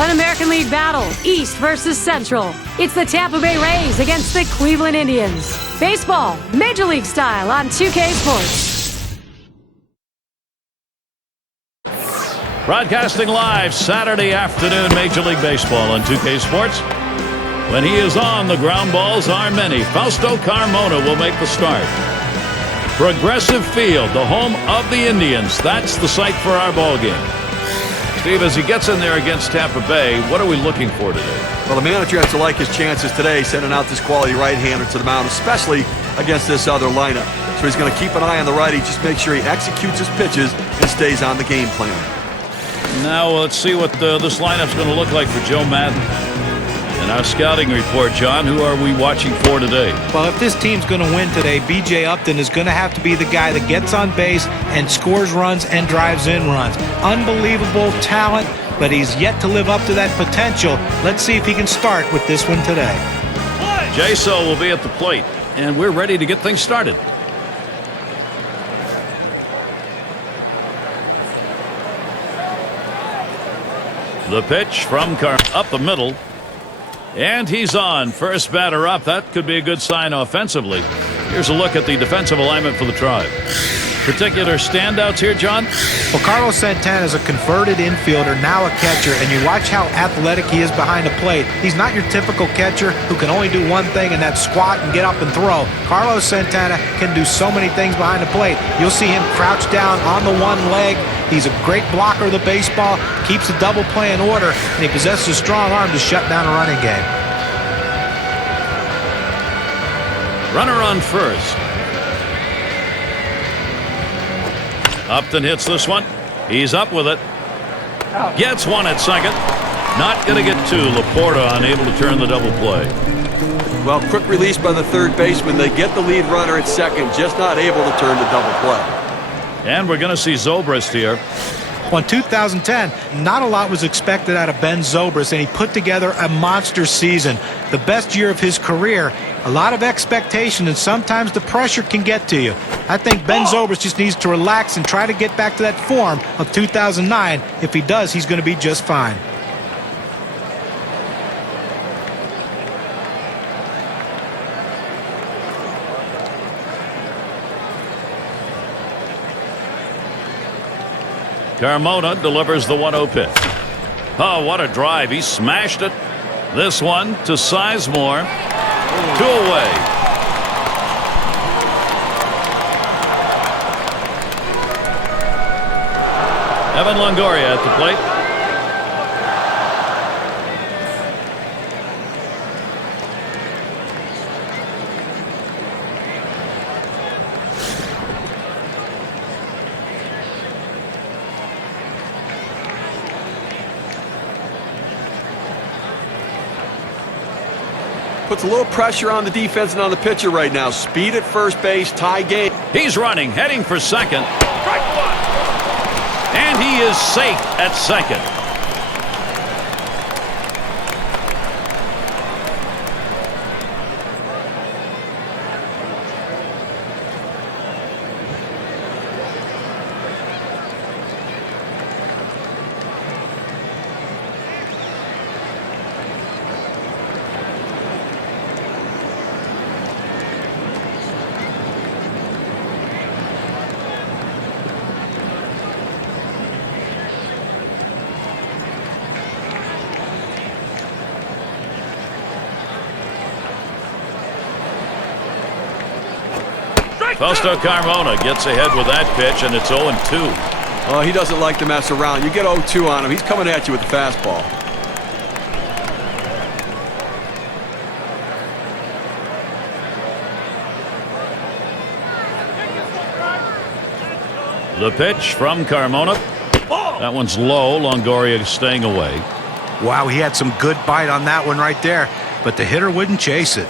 An American League battle, East versus Central. It's the Tampa Bay Rays against the Cleveland Indians. Baseball, Major League style on 2K Sports. Broadcasting live Saturday afternoon, Major League Baseball on 2K Sports. When he is on, the ground balls are many. Fausto Carmona will make the start. Progressive Field, the home of the Indians. That's the site for our ball game. Steve, as he gets in there against Tampa Bay, what are we looking for today? Well, the manager has to like his chances today, sending out this quality right-hander to the mound, especially against this other lineup. So he's going to keep an eye on the righty, just make sure he executes his pitches and stays on the game plan. Now let's see what this lineup's going to look like for Joe Madden. And our scouting report, John, who are we watching for today? Well, if this team's going to win today, B.J. Upton is going to have to be the guy that gets on base and scores runs and drives in runs. Unbelievable talent, but he's yet to live up to that potential. Let's see if he can start with this one today. Jaso will be at the plate, and we're ready to get things started. The pitch from Carr up the middle. And he's on. First batter up. That could be a good sign offensively. Here's a look at the defensive alignment for the Tribe. Particular standouts here, John? Well, Carlos Santana is a converted infielder, now a catcher, and you watch how athletic he is behind the plate. He's not your typical catcher who can only do one thing, and that's squat and get up and throw. Carlos Santana can do so many things behind the plate. You'll see him crouch down on the one leg. He's a great blocker of the baseball, keeps the double play in order, and he possesses a strong arm to shut down a running game. Runner on first. Upton hits this one. He's up with it. Gets one at second. Not going to get two. Laporta unable to turn the double play. Well, quick release by the third baseman. They get the lead runner at second, just not able to turn the double play. And we're going to see Zobrist here. Well, in 2010, not a lot was expected out of Ben Zobrist, and he put together a monster season. The best year of his career. A lot of expectation, and sometimes the pressure can get to you. I think Ben Zobrist just needs to relax and try to get back to that form of 2009. If he does, he's going to be just fine. Carmona delivers the 1-0 pitch. Oh, what a drive. He smashed it. This one to Sizemore. 2 away. Evan Longoria at the plate. Puts a little pressure on the defense and on the pitcher right now. Speed at first base, tie game. He's running, heading for second. And he is safe at second. Fausto Carmona gets ahead with that pitch, and it's 0-2. Oh, he doesn't like to mess around. You get 0-2 on him, he's coming at you with the fastball. The pitch from Carmona. That one's low. Longoria staying away. Wow, he had some good bite on that one right there, but the hitter wouldn't chase it.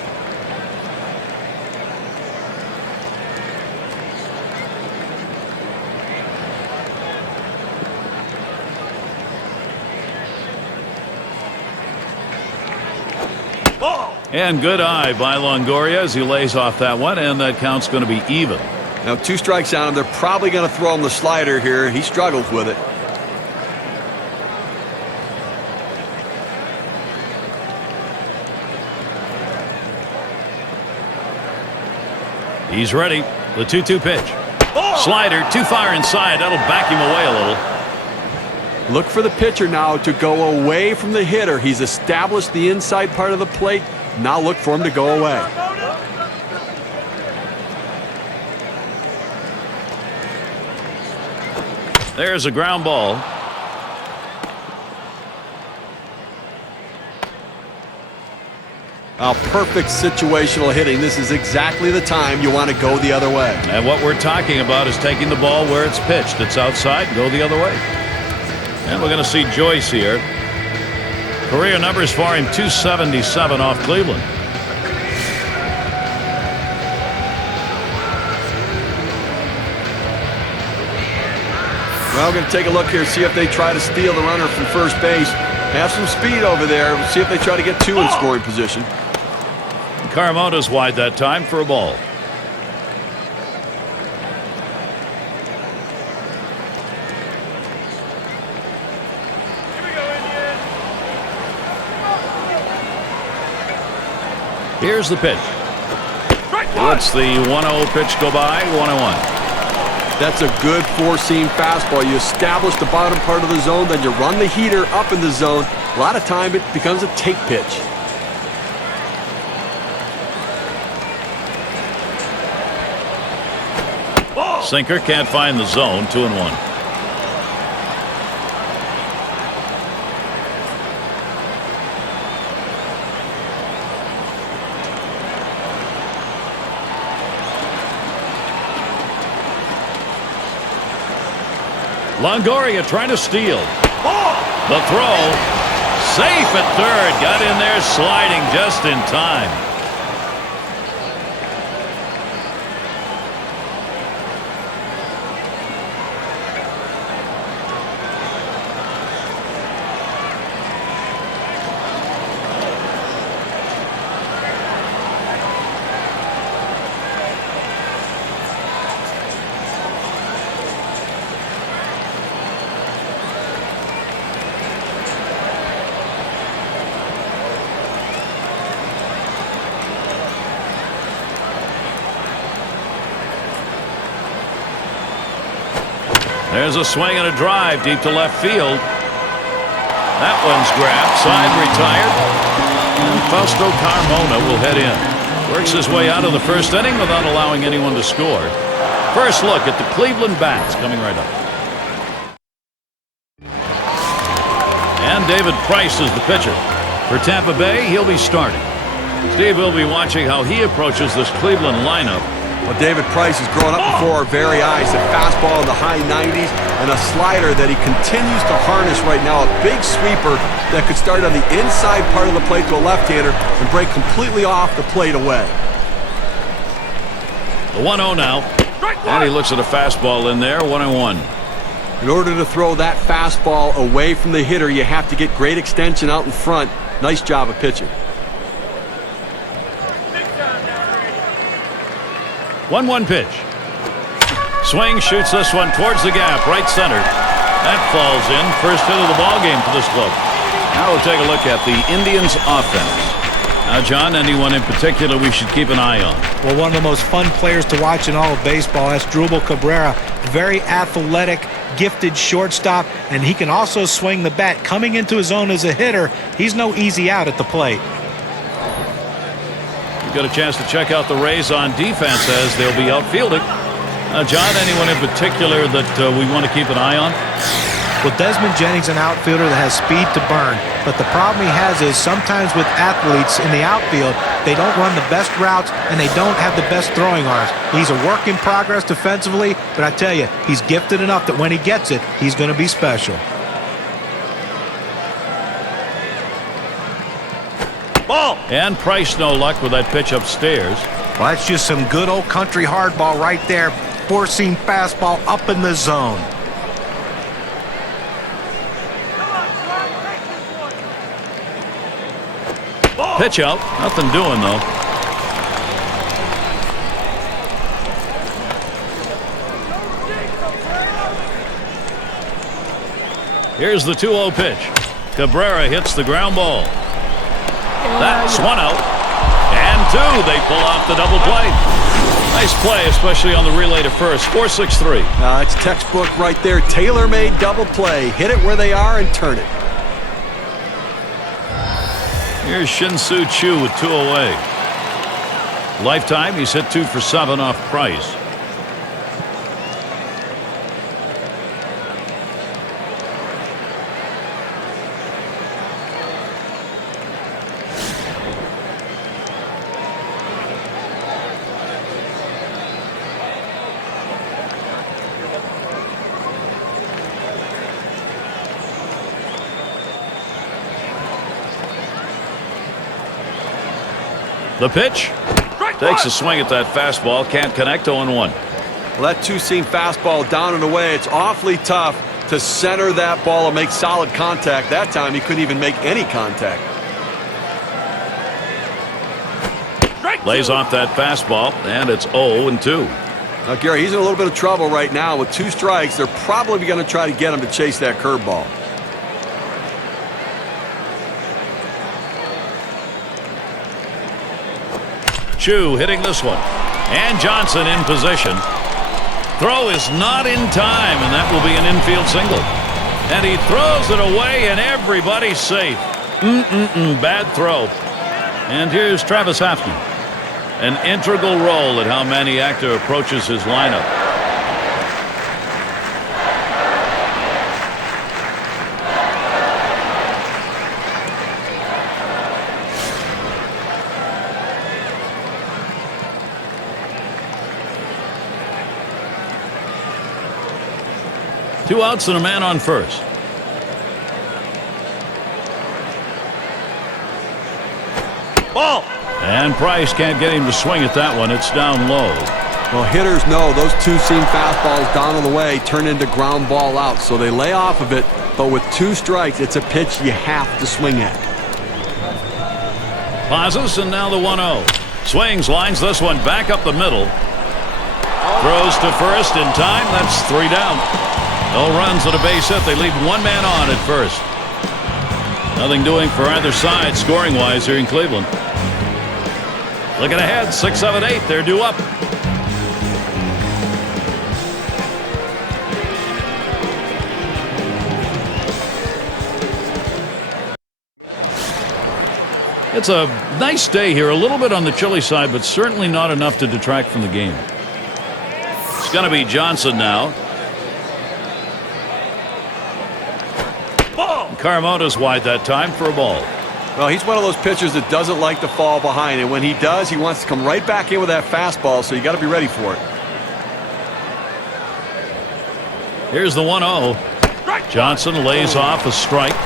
And good eye by Longoria as he lays off that one, and that count's going to be even. Now 2 strikes on him. They're probably going to throw him the slider here. He struggles with it. He's ready. The 2-2 pitch. Slider too far inside. That'll back him away a little. Look for the pitcher now to go away from the hitter. He's established the inside part of the plate. Now look for him to go away. There's a ground ball. Perfect situational hitting. This is exactly the time you want to go the other way. And what we're talking about is taking the ball where it's pitched. It's outside, go the other way. And we're going to see Joyce here. Career numbers for him, 277 off Cleveland. Well, we're going to take a look here, see if they try to steal the runner from first base. Have some speed over there. We'll see if they try to get two in scoring position. Carmona's wide that time for a ball. Here's the pitch. Let's the 1-0 pitch go by. 1-1. That's a good four-seam fastball. You establish the bottom part of the zone, then you run the heater up in the zone. A lot of time it becomes a take pitch. Sinker can't find the zone. 2-1. Longoria trying to steal. The throw. Safe at third. Got in there sliding just in time. There's a swing and a drive deep to left field. That one's grabbed. Side retired. And Fausto Carmona will head in. Works his way out of the first inning without allowing anyone to score. First look at the Cleveland bats coming right up. And David Price is the pitcher. For Tampa Bay, he'll be starting. Steve will be watching how he approaches this Cleveland lineup. Well, David Price is growing up before our very eyes. A fastball in the high 90s and a slider that he continues to harness right now. A big sweeper that could start on the inside part of the plate to a left-hander and break completely off the plate away. The 1-0 now. And he looks at a fastball in there. 1-1. In order to throw that fastball away from the hitter, you have to get great extension out in front. Nice job of pitching. 1-1 pitch. Swing, shoots this one towards the gap, right center. That falls in. First hit of the ball game for this club. Now we'll take a look at the Indians' offense. Now, John, anyone in particular we should keep an eye on? Well, one of the most fun players to watch in all of baseball, that's Drupal Cabrera. Very athletic, gifted shortstop, and he can also swing the bat. Coming into his own as a hitter, he's no easy out at the plate. Got a chance to check out the Rays on defense as they'll be outfielding. John, anyone in particular that we want to keep an eye on? Well, Desmond Jennings, an outfielder that has speed to burn. But the problem he has is sometimes with athletes in the outfield, they don't run the best routes and they don't have the best throwing arms. He's a work in progress defensively, but I tell you, he's gifted enough that when he gets it, he's going to be special. Ball. And Price no luck with that pitch upstairs. Well, that's just some good old country hardball right there. Four-seam fastball up in the zone. Pitch out. Nothing doing, though. Here's the 2-0 pitch. Cabrera hits the ground ball. That's one out. And two. They pull off the double play. Nice play, especially on the relay to first. 4-6-3. It's textbook right there. Tailor-made double play. Hit it where they are and turn it. Here's Shin-Soo Choo with 2 away. Lifetime, he's hit 2 for 7 off Price. The pitch. Takes a swing at that fastball. Can't connect. 0-1. Well, that two-seam fastball down and away. It's awfully tough to center that ball and make solid contact. That time he couldn't even make any contact. Lays off that fastball, and it's 0-2. Now, Gary, he's in a little bit of trouble right now. With 2 strikes, they're probably going to try to get him to chase that curveball. Choo hitting this one. And Johnson in position. Throw is not in time, and that will be an infield single. And he throws it away, and everybody's safe. Bad throw. And here's Travis Hafton. An integral role at how Manny Acta approaches his lineup. Two outs and a man on first. Ball. And Price can't get him to swing at that one. It's down low. Well, hitters know those two-seam fastballs down on the way turn into ground ball outs, so they lay off of it. But with 2 strikes, it's a pitch you have to swing at. Pauses, and now the 1-0. Swings, lines this one back up the middle. Throws to first in time. That's 3 down. No runs at a base hit. They leave 1 man on at first. Nothing doing for either side scoring-wise here in Cleveland. Looking ahead, 6, 7, 8. They're due up. It's a nice day here. A little bit on the chilly side, but certainly not enough to detract from the game. It's going to be Johnson now. Carmona's wide that time for a ball. Well, he's one of those pitchers that doesn't like to fall behind, and when he does, he wants to come right back in with that fastball, so you got to be ready for it. Here's the 1-0. Johnson lays off a strike.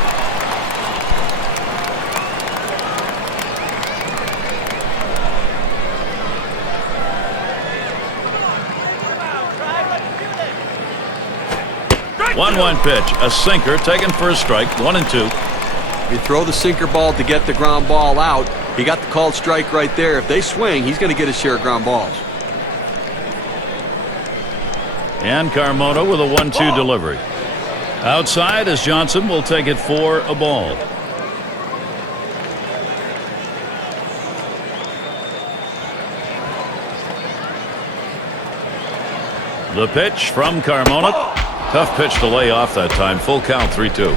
One pitch, a sinker taken for a strike. 1-2. You throw the sinker ball to get the ground ball out. He got the called strike right there. If they swing, he's going to get his share of ground balls. And Carmona with a 1-2 delivery. Outside as Johnson will take it for a ball. The pitch from Carmona. Tough pitch to lay off that time. Full count, 3-2.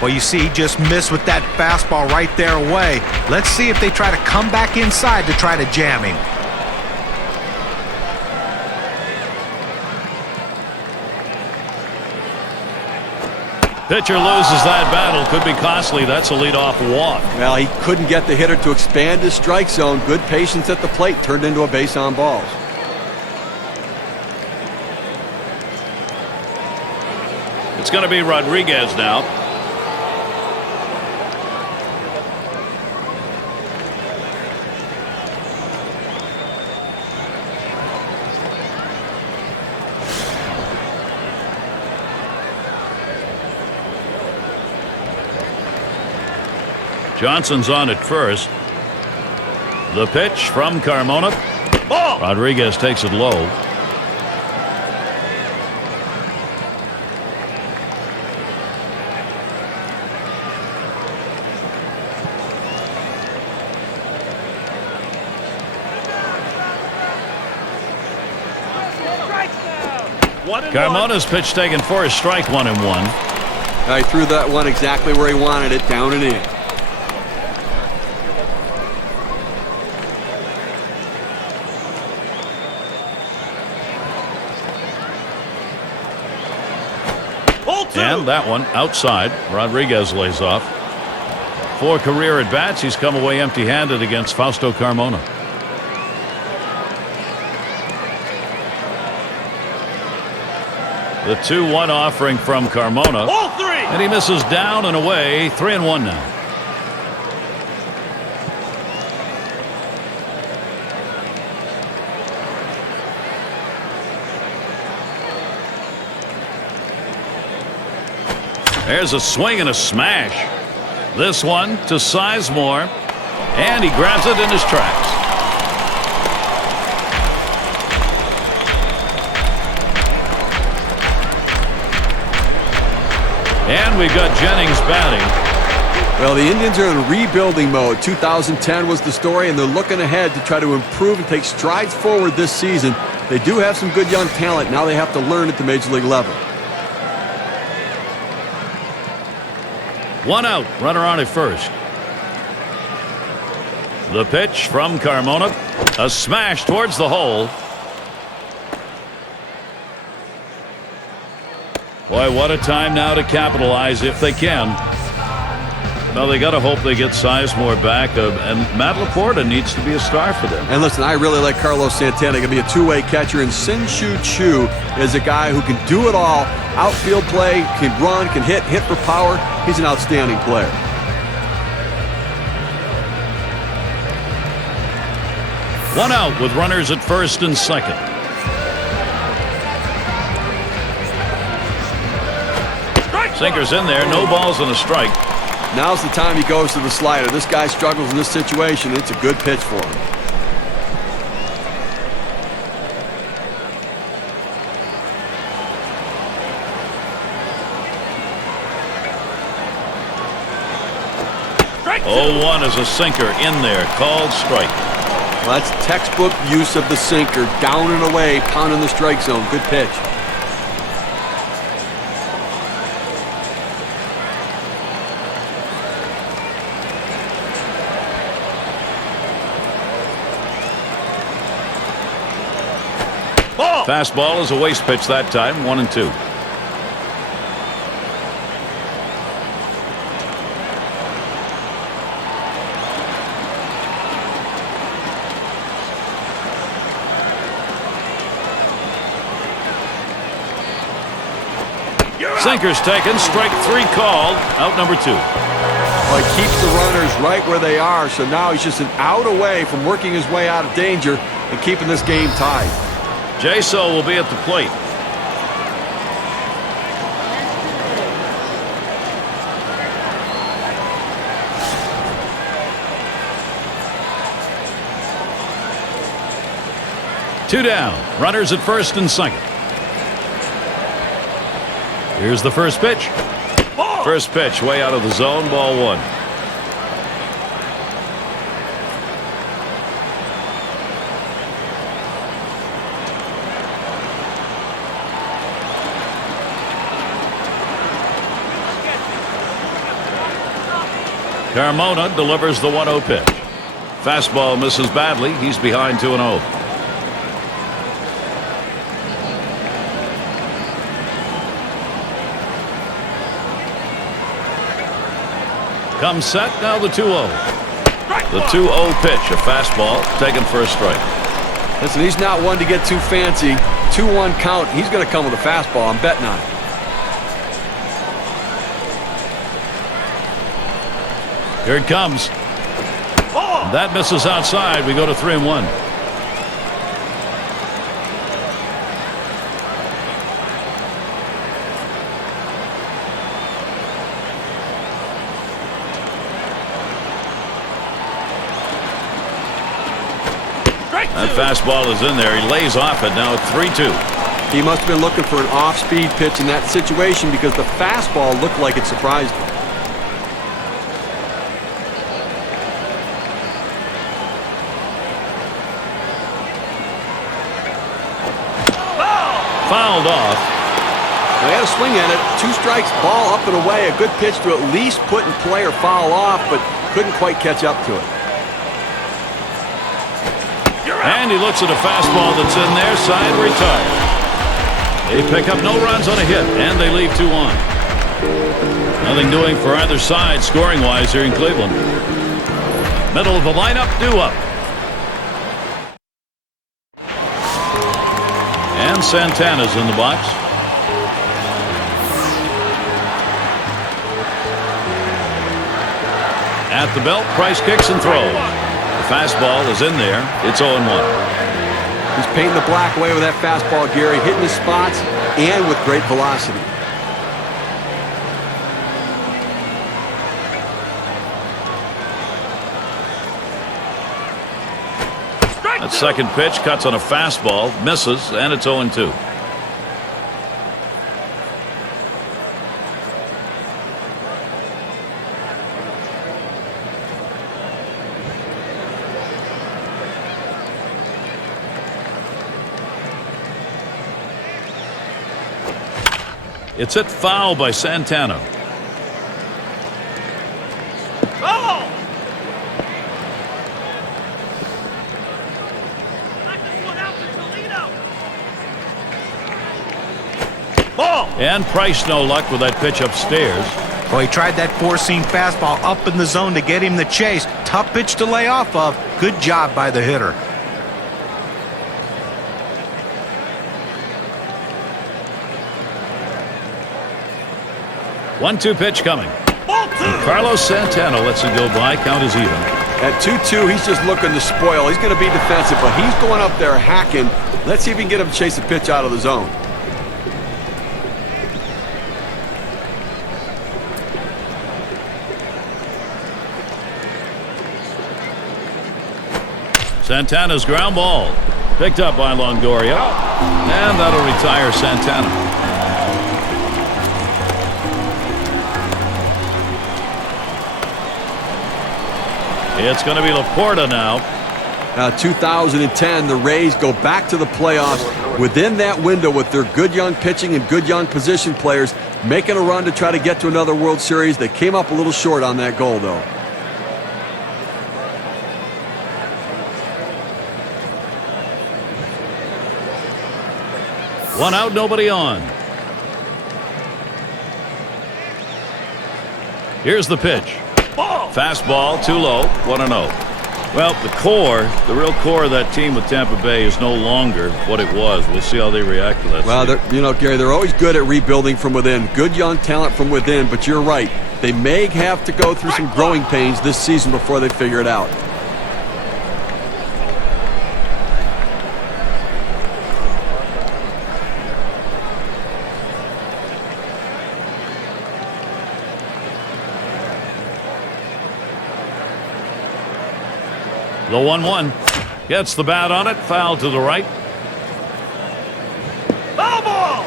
Well, you see, he just missed with that fastball right there away. Let's see if they try to come back inside to try to jam him. Pitcher loses that battle. Could be costly. That's a leadoff walk. Well, he couldn't get the hitter to expand his strike zone. Good patience at the plate turned into a base on balls. It's going to be Rodriguez now. Johnson's on at first. The pitch from Carmona. Ball. Rodriguez takes it low. Carmona's pitch taken for a strike, 1-1. I threw that one exactly where he wanted it, down and in. And that one outside. Rodriguez lays off. 4 career at-bats. He's come away empty-handed against Fausto Carmona. The 2-1 offering from Carmona. And he misses down and away. 3-1 now. There's a swing and a smash. This one to Sizemore. And he grabs it in his tracks. And we've got Jennings batting. Well, the Indians are in rebuilding mode. 2010 was the story, and they're looking ahead to try to improve and take strides forward this season. They do have some good young talent. Now they have to learn at the major league level. 1 out, runner on at first. The pitch from Carmona. A smash towards the hole. Boy, what a time now to capitalize if they can. Well, they got to hope they get Sizemore back, and Matt Laporta needs to be a star for them. And listen, I really like Carlos Santana. Going to be a two-way catcher, and Sin-Shu Chu is a guy who can do it all. Outfield play, can run, can hit for power. He's an outstanding player. One out with runners at first and second. Sinker's in there, no balls and a strike. Now's the time he goes to the slider. This guy struggles in this situation. It's a good pitch for him. Oh, 1 is a sinker in there, called strike. Well, that's textbook use of the sinker. Down and away, pounding the strike zone. Good pitch. Fastball is a waste pitch that time, 1-2. Sinker's taken, strike 3 called, out number 2. Well, he keeps the runners right where they are, so now he's just an out away from working his way out of danger and keeping this game tied. Jaso will be at the plate. Two down, runners at first and second. Here's the first pitch. First pitch way out of the zone, ball 1. Carmona delivers the 1-0 pitch. Fastball misses badly. He's behind 2-0. Comes set, now the 2-0. The 2-0 pitch, a fastball taken for a strike. Listen, he's not one to get too fancy. 2-1 count. He's going to come with a fastball. I'm betting on it. Here it comes. That misses outside. We go to 3-1. That fastball is in there. He lays off it. Now 3-2. He must have been looking for an off-speed pitch in that situation because the fastball looked like it surprised him. fouled off. They had a swing at it. 2 strikes, ball up and away. A good pitch to at least put in play or foul off, but couldn't quite catch up to it. And he looks at a fastball that's in there, side retired. They pick up no runs on a hit, and they leave 2 on. Nothing doing for either side scoring-wise here in Cleveland. Middle of the lineup, due up. And Santana's in the box. At the belt, Price kicks and throws. The fastball is in there. It's 0-1. He's painting the black away with that fastball, Gary, hitting his spots and with great velocity. That second pitch cuts on a fastball, misses, and it's 0-2. It's hit foul by Santana. Oh! Ball! And Price no luck with that pitch upstairs. Well, he tried that 4-seam fastball up in the zone to get him the chase. Tough pitch to lay off of. Good job by the hitter. One-two pitch coming. Carlos Santana lets it go by. Count is even. At 2-2, he's just looking to spoil. He's going to be defensive, but he's going up there hacking. Let's see if we can get him to chase a pitch out of the zone. Santana's ground ball. Picked up by Longoria. And that'll retire Santana. It's going to be Laporta now. 2010, the Rays go back to the playoffs within that window with their good young pitching and good young position players, making a run to try to get to another World Series. They came up a little short on that goal, though. One out, nobody on. Here's the pitch. Fastball, too low, 1-0. Well, the real core of that team with Tampa Bay is no longer what it was. We'll see how they react to that. Well, Gary, they're always good at rebuilding from within. Good young talent from within, but you're right. They may have to go through some growing pains this season before they figure it out. The 1-1 gets the bat on it, foul to the right. Foul ball!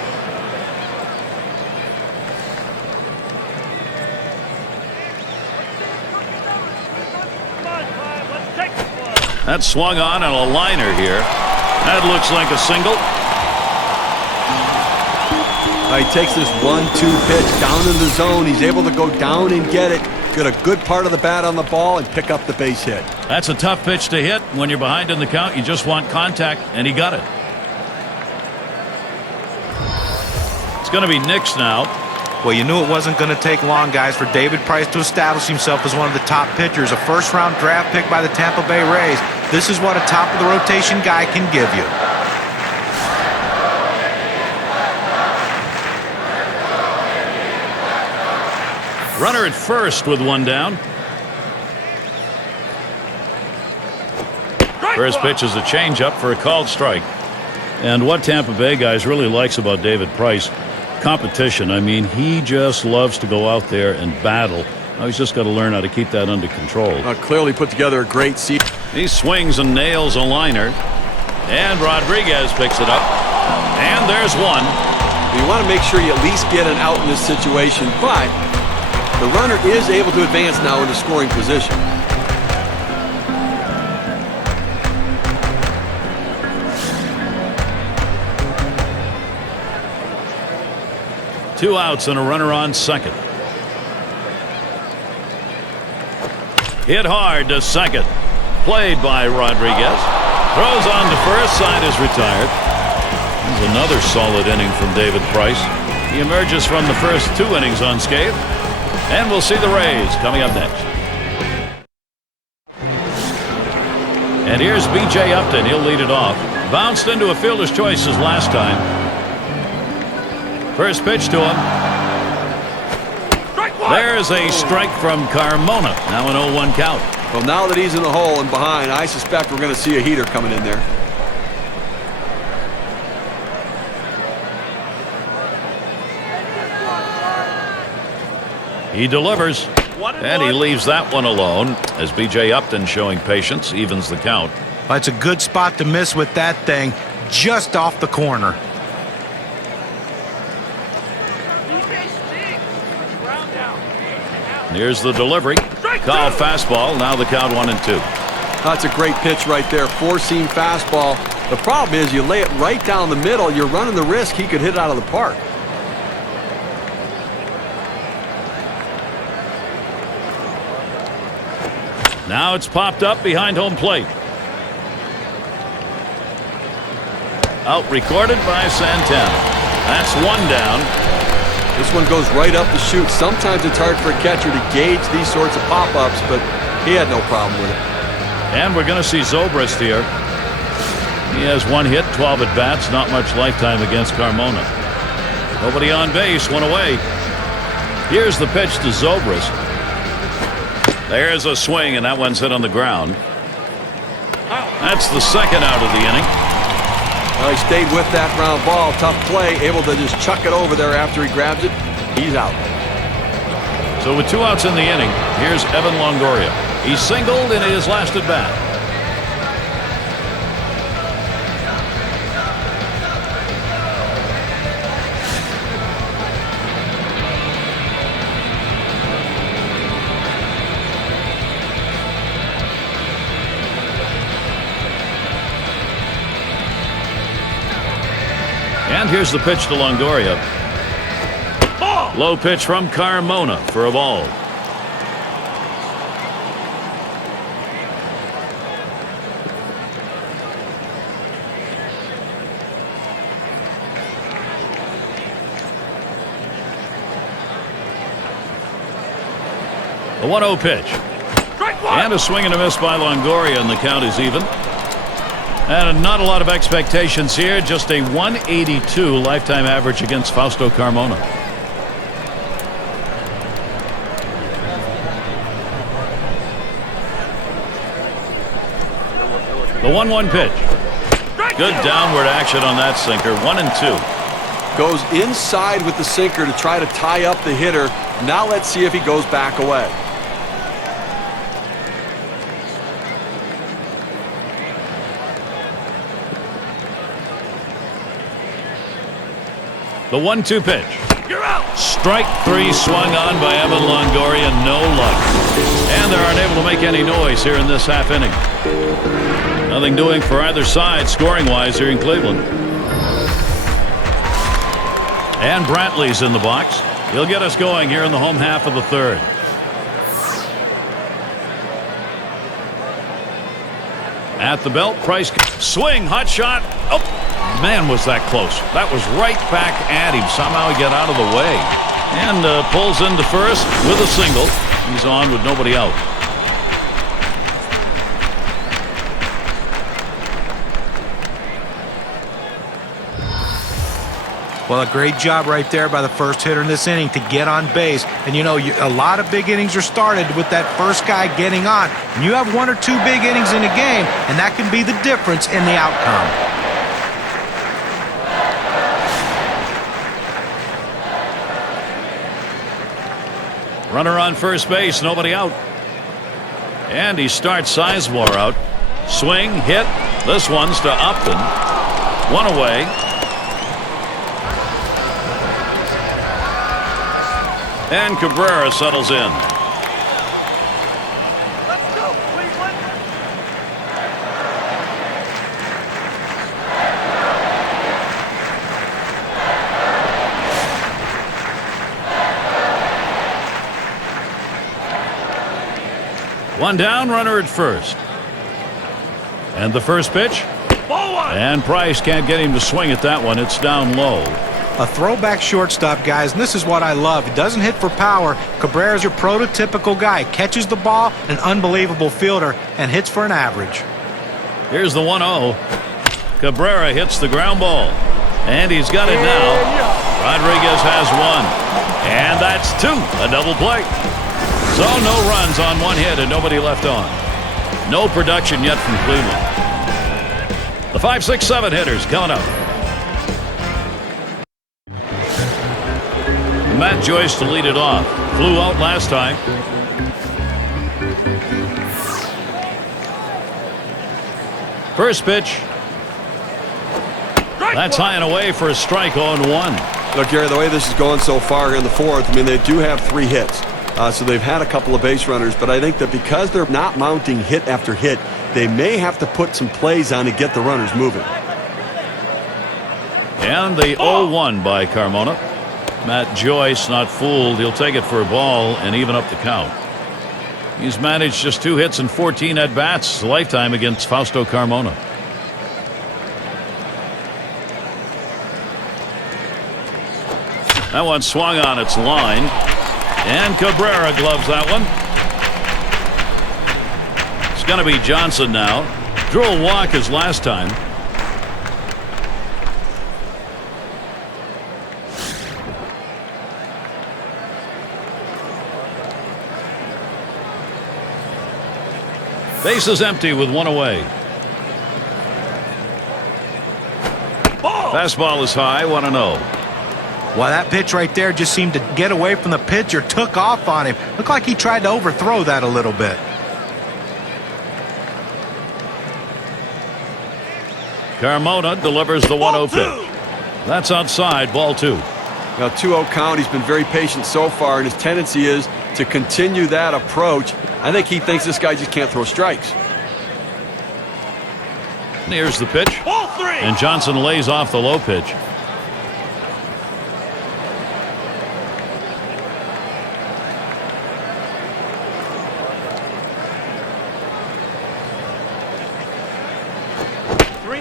That's swung on and a liner here. That looks like a single. He takes this 1-2 pitch down in the zone. He's able to go down and get it. Get a good part of the bat on the ball and pick up the base hit. That's a tough pitch to hit. When you're behind in the count, you just want contact, and he got it. It's going to be Knicks now. Well, you knew it wasn't going to take long, guys, for David Price to establish himself as one of the top pitchers. A first-round draft pick by the Tampa Bay Rays. This is what a top-of-the-rotation guy can give you. Runner at first with one down. First pitch is a changeup for a called strike. And what Tampa Bay guys really likes about David Price, competition. I mean, he just loves to go out there and battle. Now he's just got to learn how to keep that under control. Clearly put together a great season. He swings and nails a liner. And Rodriguez picks it up. And there's one. You want to make sure you at least get an out in this situation, but the runner is able to advance now into scoring position. 2 outs and a runner on second. Hit hard to second. Played by Rodriguez. Throws on to first. Side is retired. There's another solid inning from David Price. He emerges from the first 2 innings unscathed. And we'll see the Rays coming up next. And here's B.J. Upton. He'll lead it off. Bounced into a fielder's choices last time. First pitch to him. There's a strike from Carmona. Now an 0-1 count. Well, now that he's in the hole and behind, I suspect we're going to see a heater coming in there. He delivers, and he leaves that one alone as B.J. Upton, showing patience, evens the count. Well, it's a good spot to miss with that thing, just off the corner. Here's the delivery. Call fastball. Now the count 1-2. That's a great pitch right there. 4-seam fastball. The problem is you lay it right down the middle, you're running the risk he could hit it out of the park. Now it's popped up behind home plate. Out recorded by Santana. That's 1 down. This one goes right up the chute. Sometimes it's hard for a catcher to gauge these sorts of pop-ups, but he had no problem with it. And we're going to see Zobrist here. He has 1 hit, 12 at-bats, not much lifetime against Carmona. Nobody on base, 1 away. Here's the pitch to Zobrist. There's a swing, and that one's hit on the ground. That's the 2nd out of the inning. Well, he stayed with that ground ball. Tough play. Able to just chuck it over there after he grabs it. He's out. So with 2 outs in the inning, here's Evan Longoria. He singled in his last at bat. And here's the pitch to Longoria. Low pitch from Carmona for a ball. A 1-0 pitch. And a swing and a miss by Longoria, and the count is even. And not a lot of expectations here. Just a 182 lifetime average against Fausto Carmona. The 1-1 pitch. Good downward action on that sinker. 1-2. Goes inside with the sinker to try to tie up the hitter. Now let's see if he goes back away. The 1-2 pitch. You're out. Strike 3 swung on by Evan Longoria. No luck. And they aren't able to make any noise here in this half inning. Nothing doing for either side scoring-wise here in Cleveland. And Brantley's in the box. He'll get us going here in the home half of the 3rd. At the belt, Price swing, hot shot. Oh, man, was that close. That was right back at him. Somehow he got out of the way. And pulls into first with a single. He's on with nobody out. Well, a great job right there by the first hitter in this inning to get on base. And, you know, a lot of big innings are started with that first guy getting on. And you have 1 or 2 big innings in a game, and that can be the difference in the outcome. Runner on first base, nobody out. And he starts Sizemore out. Swing, hit. This one's to Upton. 1 away. And Cabrera settles in. Let's go, Cleveland. One down, runner at first. And the first pitch. Ball one. And Price can't get him to swing at that one. It's down low. A throwback shortstop, guys, and this is what I love. He doesn't hit for power. Cabrera's your prototypical guy. Catches the ball, an unbelievable fielder, and hits for an average. Here's the 1-0. Cabrera hits the ground ball. And he's got it now. Rodriguez has one. And that's two. A double play. So no runs on one hit and nobody left on. No production yet from Cleveland. The 5, 6, 7 hitters coming up. Matt Joyce to lead it off. Flew out last time. First pitch. That's high and away for a strike on 1. Look, Gary, the way this is going so far in the fourth, I mean, they do have 3 hits. So they've had a couple of base runners, but I think that because they're not mounting hit after hit, they may have to put some plays on to get the runners moving. And the 0-1 by Carmona. Matt Joyce not fooled. He'll take it for a ball and even up the count. He's managed just 2 hits and 14 at-bats lifetime against Fausto Carmona. That one swung on its line. And Cabrera gloves that one. It's going to be Johnson now. Drew a walk as last time. Base is empty with 1 away. Fastball is high, 1-0. Well, that pitch right there just seemed to get away from the pitcher, took off on him. Looked like he tried to overthrow that a little bit. Carmona delivers the 1-0 pitch. That's outside, ball 2. Now 2-0 count. He's been very patient so far, and his tendency is to continue that approach. I think he thinks this guy just can't throw strikes. And here's the pitch. Ball 3. And Johnson lays off the low pitch.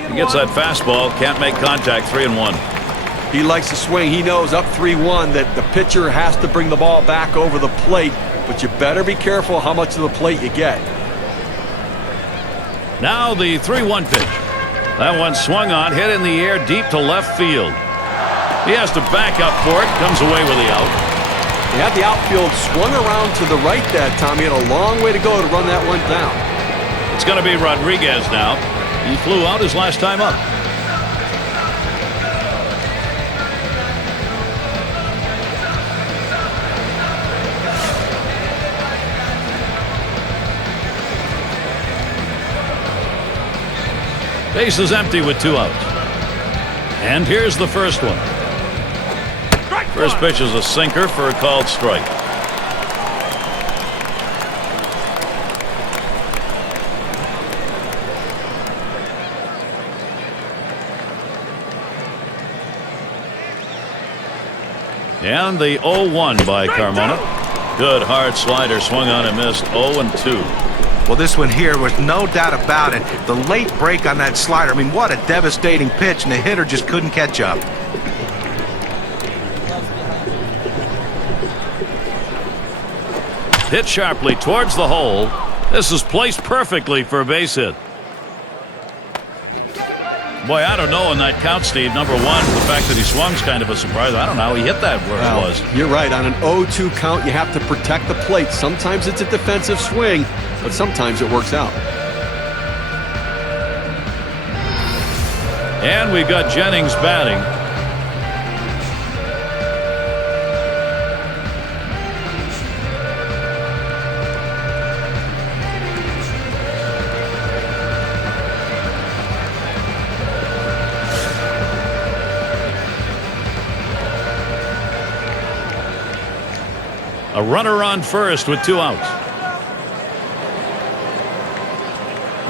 He gets that fastball, can't make contact, 3-1. He likes to swing. He knows up 3-1 that the pitcher has to bring the ball back over the plate, but you better be careful how much of the plate you get. Now the 3-1 pitch. That one swung on, hit in the air deep to left field. He has to back up for it, comes away with the out. They had the outfield swung around to the right that time. He had a long way to go to run that one down. It's going to be Rodriguez now. He flew out his last time up. Base is empty with 2 outs. And here's the first one. First pitch is a sinker for a called strike. And the 0-1 by Carmona. Good hard slider, swung on and missed. 0-2. Well, this one here was no doubt about it. The late break on that slider. I mean, what a devastating pitch, and the hitter just couldn't catch up. Hit sharply towards the hole. This is placed perfectly for a base hit. Boy, I don't know in that count, Steve. Number 1, the fact that he swung's kind of a surprise. I don't know how he hit that where it was. You're right. On an 0-2 count, you have to protect the plate. Sometimes it's a defensive swing, but sometimes it works out. And we've got Jennings batting. A runner on first with 2 outs.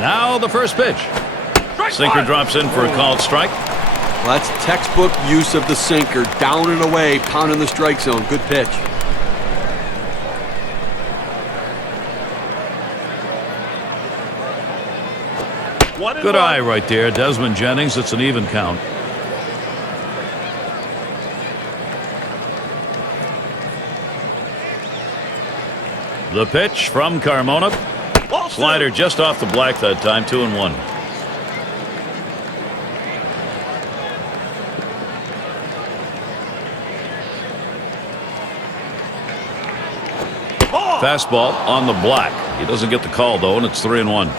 Now the first pitch. Sinker drops in for a called strike. Well, that's textbook use of the sinker. Down and away, pounding the strike zone. Good pitch. Good eye right there, Desmond Jennings. It's an even count. The pitch from Carmona. Slider just off the black that time, 2-1. Fastball on the black. He doesn't get the call, though, and it's 3-1.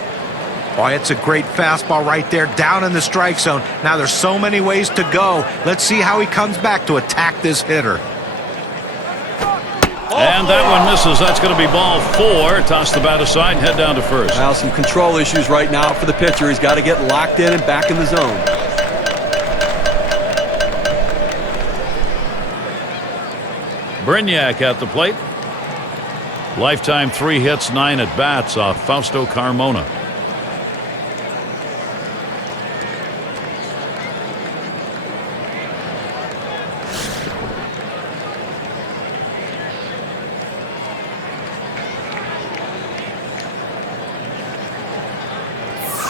Boy, it's a great fastball right there, down in the strike zone. Now there's so many ways to go. Let's see how he comes back to attack this hitter. And that one misses. That's going to be ball 4. Toss the bat aside and head down to first. Now some control issues right now for the pitcher. He's got to get locked in and back in the zone. Brignac at the plate. Lifetime 3 hits, 9 at bats off Fausto Carmona.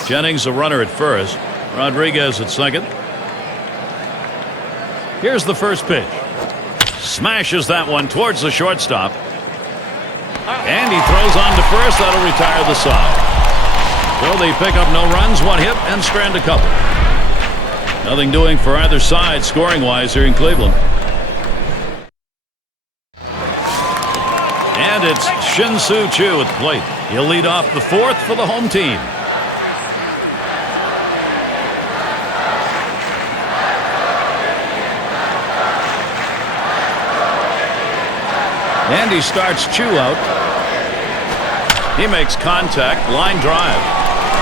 Jennings a runner at first. Rodriguez at second. Here's the first pitch. Smashes that one towards the shortstop. And he throws on to first. That'll retire the side. So they pick up no runs, 1 hit, and strand a couple. Nothing doing for either side scoring-wise here in Cleveland. And it's Shin-Soo Choo at the plate. He'll lead off the 4th for the home team. And he starts Choo out. He makes contact, line drive.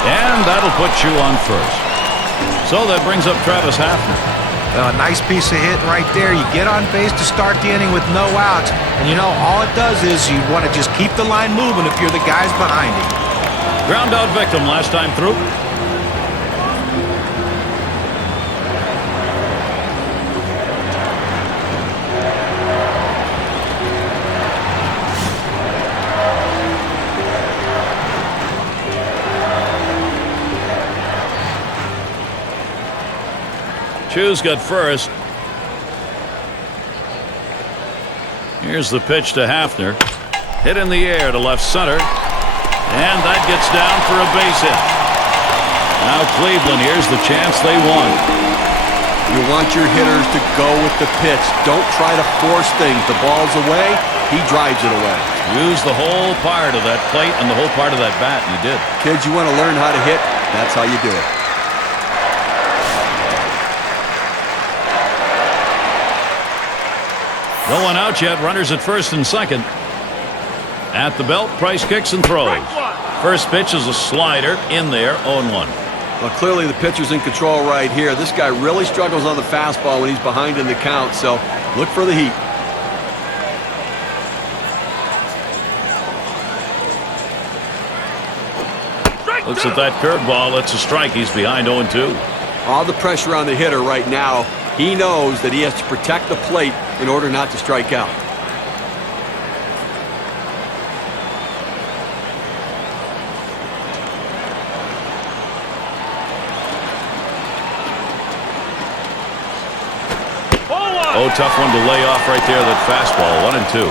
And that'll put Choo on first. So that brings up Travis Hafner. A nice piece of hitting right there. You get on base to start the inning with no outs. And you know, all it does is you want to just keep the line moving if you're the guys behind him. Ground out victim last time through. Choo's got first. Here's the pitch to Hafner. Hit in the air to left center. And that gets down for a base hit. Now Cleveland, here's the chance they want. You want your hitters to go with the pitch. Don't try to force things. The ball's away. He drives it away. Use the whole part of that plate and the whole part of that bat, and you did. Kids, you want to learn how to hit? That's how you do it. No one out yet. Runners at first and second. At the belt, Price kicks and throws. First pitch is a slider in there, 0-1. Well, clearly the pitcher's in control right here. This guy really struggles on the fastball when he's behind in the count, so look for the heat. Looks at that curveball. It's a strike. He's behind 0-2. All the pressure on the hitter right now. He knows that he has to protect the plate in order not to strike out. Oh, tough one to lay off right there, that fastball, 1-2.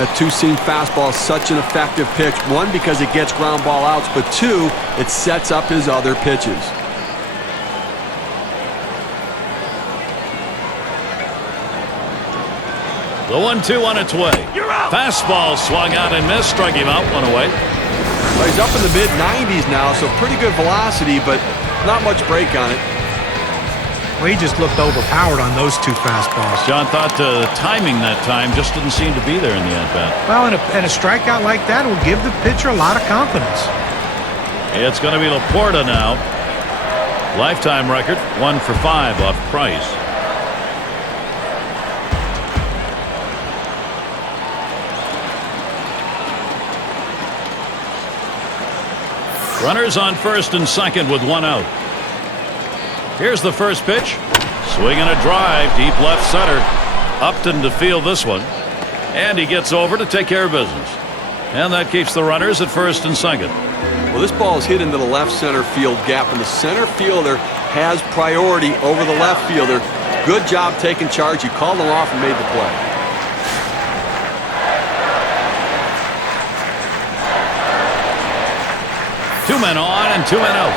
That two-seam fastball is such an effective pitch. One, because it gets ground ball outs, but two, it sets up his other pitches. The 1-2 on its way. Fastball swung out and missed. Struck him out, one away. Well, he's up in the mid-90s now, so pretty good velocity, but not much break on it. Well, he just looked overpowered on those two fastballs. John thought timing that time just didn't seem to be there in the at-bat. Well, and a strikeout like that will give the pitcher a lot of confidence. It's going to be Laporta now. Lifetime record, 1 for 5 off Price. Runners on first and second with 1 out. Here's the first pitch. Swing and a drive, deep left center. Upton to field this one. And he gets over to take care of business. And that keeps the runners at first and second. Well, this ball is hit into the left center field gap, and the center fielder has priority over the left fielder. Good job taking charge. He called him off and made the play. Two men on and two men out.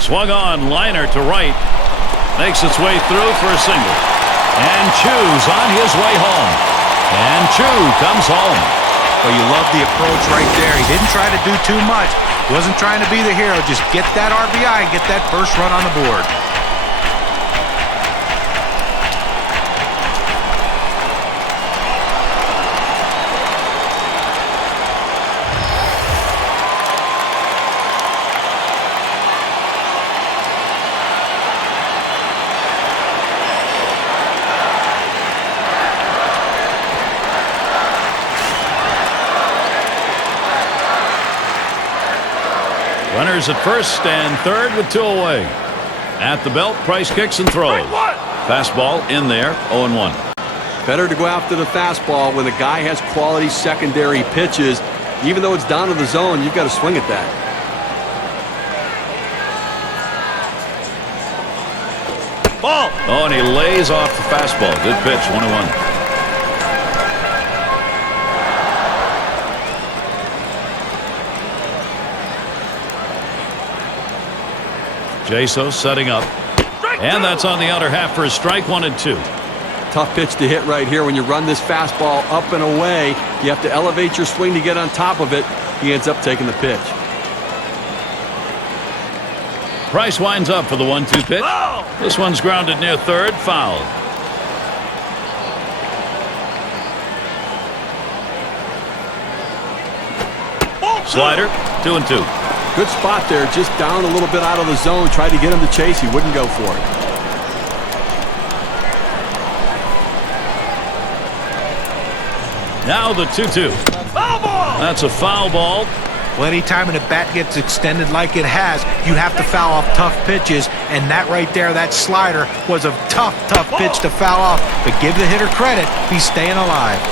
Swung on, liner to right. Makes its way through for a single. And Chu's on his way home. And Chu comes home. Well, you love the approach right there. He didn't try to do too much. He wasn't trying to be the hero. Just get that RBI and get that first run on the board. Runners at first and third with two away. At the belt, Price kicks and throws. Fastball in there, 0-1. Better to go after the fastball when the guy has quality secondary pitches. Even though it's down to the zone, you've got to swing at that. Ball! Oh, and he lays off the fastball. Good pitch, 1-1. Jaso setting up. And that's on the outer half for a strike, 1-2. Tough pitch to hit right here when you run this fastball up and away. You have to elevate your swing to get on top of it. He ends up taking the pitch. Price winds up for the 1-2 pitch. This one's grounded near third, foul. Slider, 2-2. Good spot there, just down a little bit out of the zone. Tried to get him to chase. He wouldn't go for it. Now the 2-2. Foul ball! That's a foul ball. Well, anytime a bat gets extended like it has, you have to foul off tough pitches. And that right there, that slider, was a tough pitch to foul off. But give the hitter credit. He's staying alive.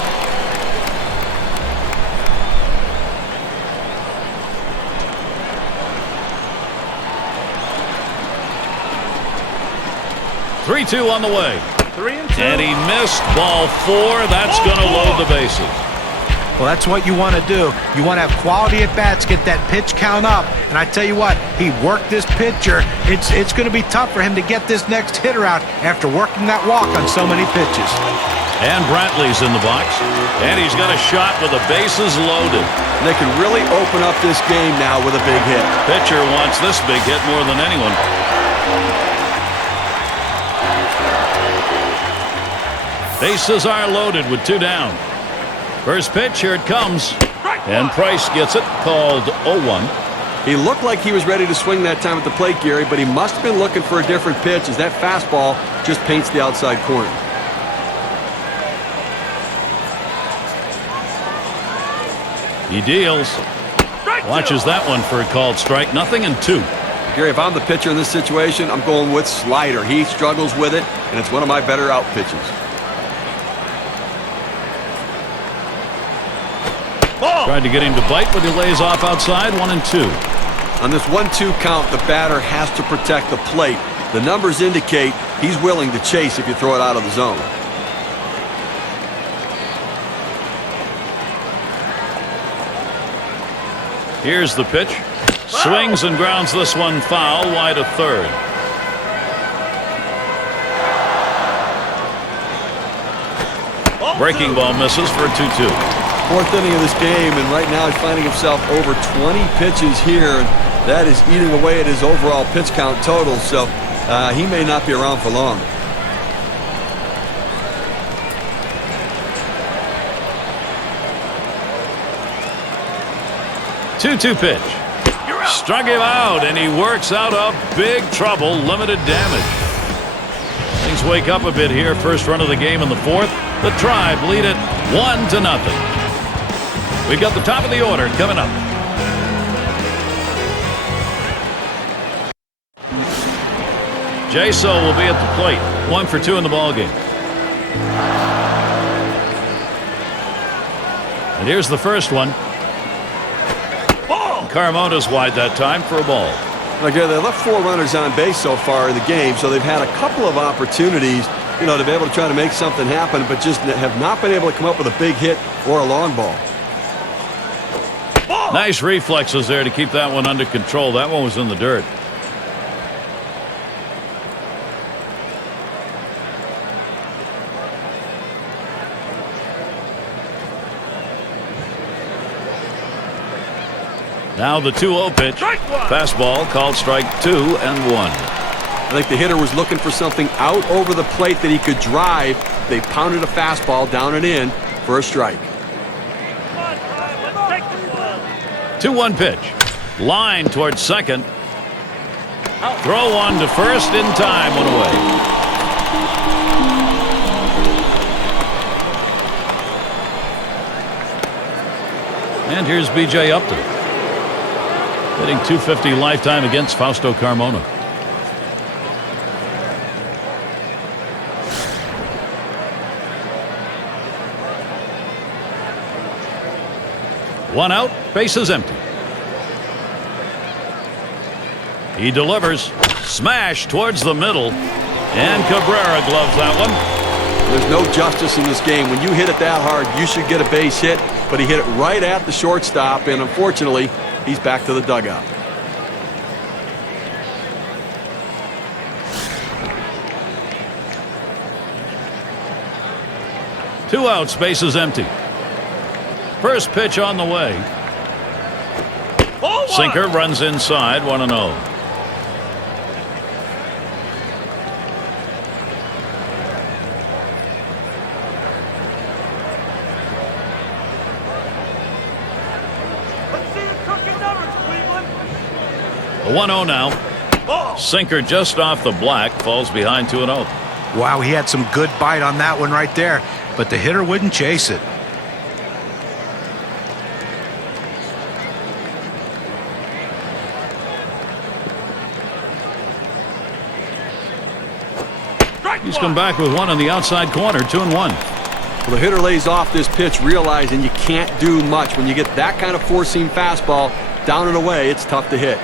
Three-two on the way. 3-2. And he missed ball four. That's going to load the bases. Well, that's what you want to do. You want to have quality at bats, get that pitch count up. And I tell you what, he worked this pitcher. It's going to be tough for him to get this next hitter out after working that walk on so many pitches. And Brantley's in the box. And he's got a shot with the bases loaded. They can really open up this game now with a big hit. Pitcher wants this big hit more than anyone. Bases are loaded with two down. First pitch, here it comes. And Price gets it, called 0-1. He looked like he was ready to swing that time at the plate, Gary, but he must have been looking for a different pitch as that fastball just paints the outside corner. He deals. Watches that one for a called strike. 0-2. Gary, if I'm the pitcher in this situation, I'm going with slider. He struggles with it, and it's one of my better out pitches. Tried to get him to bite, but he lays off outside. 1-2. On this 1-2 count, the batter has to protect the plate. The numbers indicate he's willing to chase if you throw it out of the zone. Here's the pitch. Swings and grounds this one foul, wide of third. Breaking ball misses for a 2-2. Fourth inning of this game, and right now he's finding himself over 20 pitches here. And that is eating away at his overall pitch count total, so he may not be around for long. Two-two pitch. Struck him out, and he works out of big trouble, limited damage. Things wake up a bit here. First run of the game in the fourth. The Tribe lead it 1-0. We've got the top of the order coming up. Jaso will be at the plate. 1 for 2 in the ballgame. And here's the first one. Carmona's wide that time for a ball. Again, they left 4 runners on base so far in the game, so they've had a couple of opportunities, to be able to try to make something happen, but just have not been able to come up with a big hit or a long ball. Nice reflexes there to keep that one under control. That one was in the dirt. Now the 2-0 pitch. Fastball called strike 2 and 1. I think the hitter was looking for something out over the plate that he could drive. They pounded a fastball down and in for a strike. 2-1 pitch. Line towards second. Throw one to first in time. One away. And here's B.J. Upton. Hitting .250 lifetime against Fausto Carmona. One out, bases empty. He delivers. Smash towards the middle. And Cabrera gloves that one. There's no justice in this game. When you hit it that hard, you should get a base hit. But he hit it right at the shortstop, and unfortunately, he's back to the dugout. Two outs, bases empty. First pitch on the way. Sinker runs inside, 1-0. Let's see you cooking numbers, Cleveland. A 1-0 now. Sinker just off the black, falls behind 2-0. Wow, he had some good bite on that one right there, but the hitter wouldn't chase it. He's come back with one on the outside corner, 2-1. Well, the hitter lays off this pitch, realizing you can't do much. When you get that kind of four-seam fastball down and away, it's tough to hit.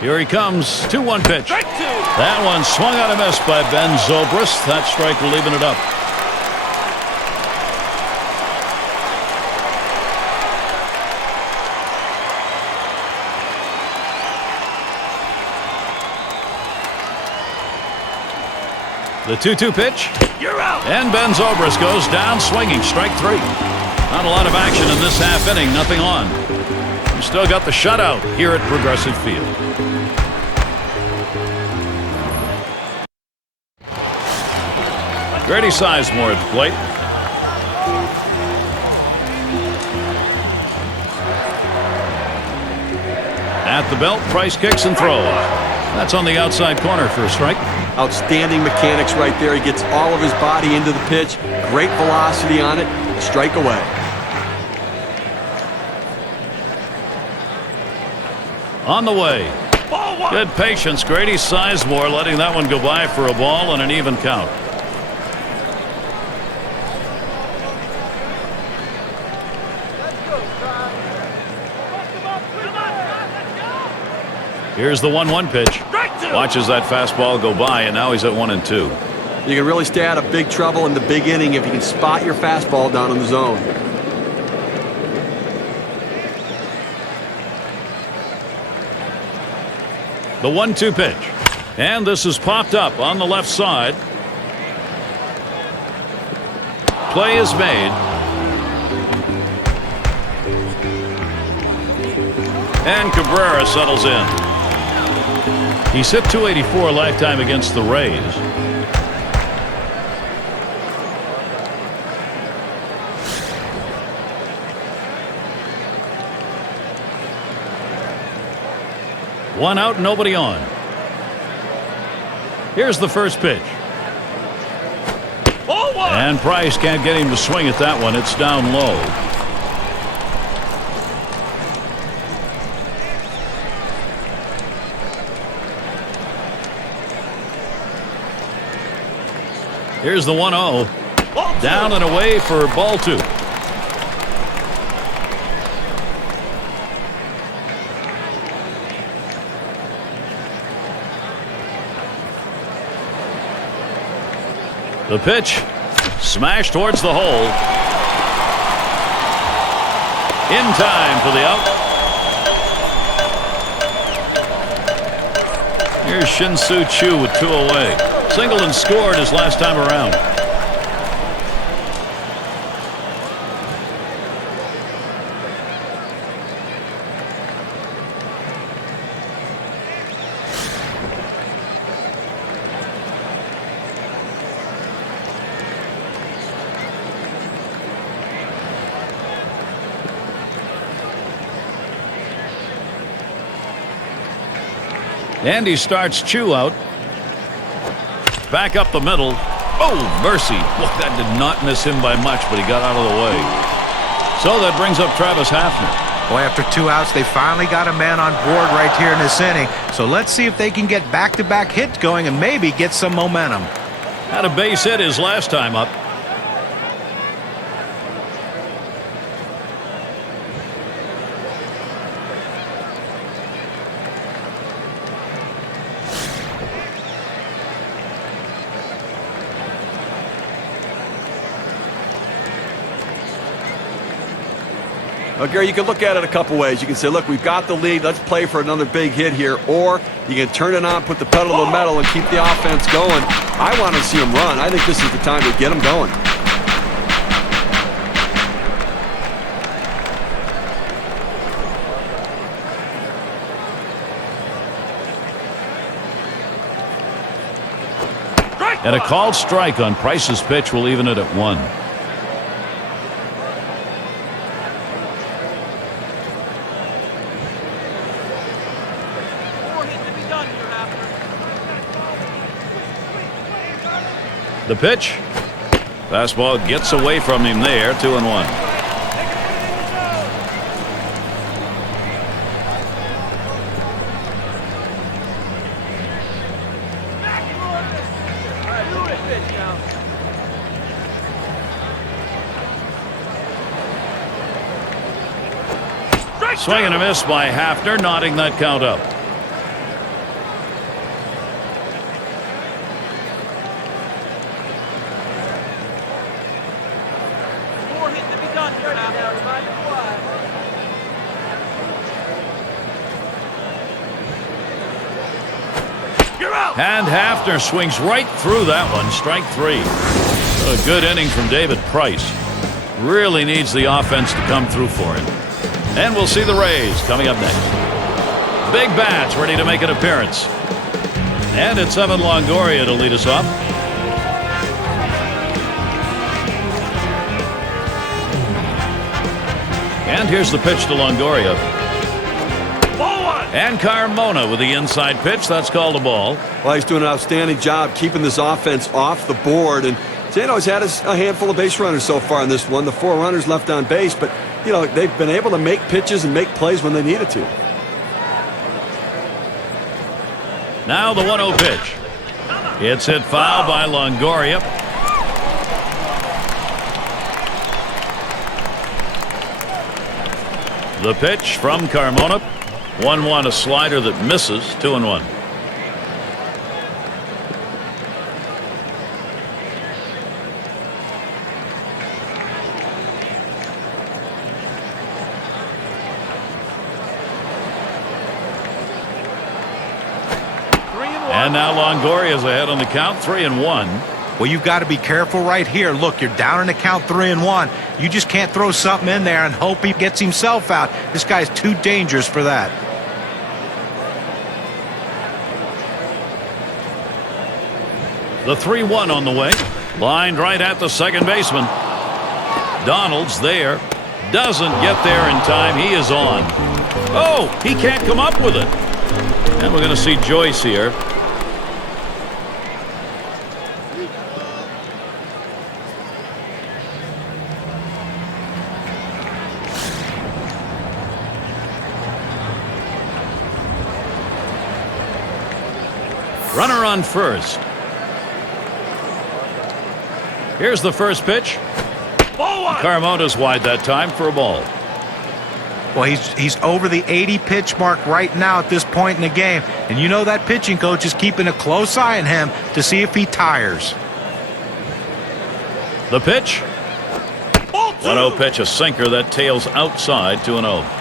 Here he comes, 2-1 pitch. That one swung out and missed by Ben Zobrist. That strike will even it up. The 2-2 pitch. You're out. And Ben Zobrist goes down swinging. Strike 3. Not a lot of action in this half inning. Nothing on. You still got the shutout here at Progressive Field. Grady Sizemore at the plate. At the belt, Price kicks and throws. That's on the outside corner for a strike. Outstanding mechanics right there. He gets all of his body into the pitch. Great velocity on it. Strike away. On the way. Good patience. Grady Sizemore letting that one go by for a ball and an even count. Here's the 1-1 pitch. Watches that fastball go by, and now he's at 1-2. You can really stay out of big trouble in the big inning if you can spot your fastball down in the zone. The 1-2 pitch. And this is popped up on the left side. Play is made. And Cabrera settles in. He's hit .284 lifetime against the Rays. One out, nobody on. Here's the first pitch. And Price can't get him to swing at that one. It's down low. Here's the 1-0. Down and away for ball 2. The pitch. Smash towards the hole. In time for the out. Here's Shin-Soo Choo with 2 away. Singled and scored his last time around. And he starts Choo out. Back up the middle. Oh, mercy. Well, that did not miss him by much, but he got out of the way. So that brings up Travis Hafner. Boy, after 2 outs, they finally got a man on board right here in this inning. So let's see if they can get back-to-back hits going and maybe get some momentum. Had a base hit his last time up. Well, Gary, you can look at it a couple ways. You can say, look, we've got the lead. Let's play for another big hit here. Or you can turn it on, put the pedal to the metal, and keep the offense going. I want to see them run. I think this is the time to get them going. And a called strike on Price's pitch will even it at 1. The pitch. Fastball gets away from him there. 2-1. Swing and a miss by Hafner, knotting that count up. And Hafner swings right through that one. Strike 3. A good inning from David Price. Really needs the offense to come through for him. And we'll see the Rays coming up next. Big bats ready to make an appearance. And it's Evan Longoria to lead us off. And here's the pitch to Longoria. And Carmona with the inside pitch. That's called a ball. Well, he's doing an outstanding job keeping this offense off the board. And Sano's had a handful of base runners so far in this one. The 4 runners left on base. But, you know, they've been able to make pitches and make plays when they needed to. Now the 1-0 pitch. It's hit foul by Longoria. The pitch from Carmona. 1-1, a slider that misses. 2-1. And now Longoria's ahead on the count. 3-1. Well, you've got to be careful right here. Look, you're down in the count 3-1. You just can't throw something in there and hope he gets himself out. This guy's too dangerous for that. The 3-1 on the way. Lined right at the second baseman. Donald's there. Doesn't get there in time. He is on. Oh, he can't come up with it. And we're going to see Joyce here. Runner on first. Here's the first pitch. Ball one. Carmona's wide that time for a ball. Well, he's over the 80 pitch mark right now at this point in the game. And you know that pitching coach is keeping a close eye on him to see if he tires. The pitch. Ball two. 1-0 pitch, a sinker that tails outside 2-0.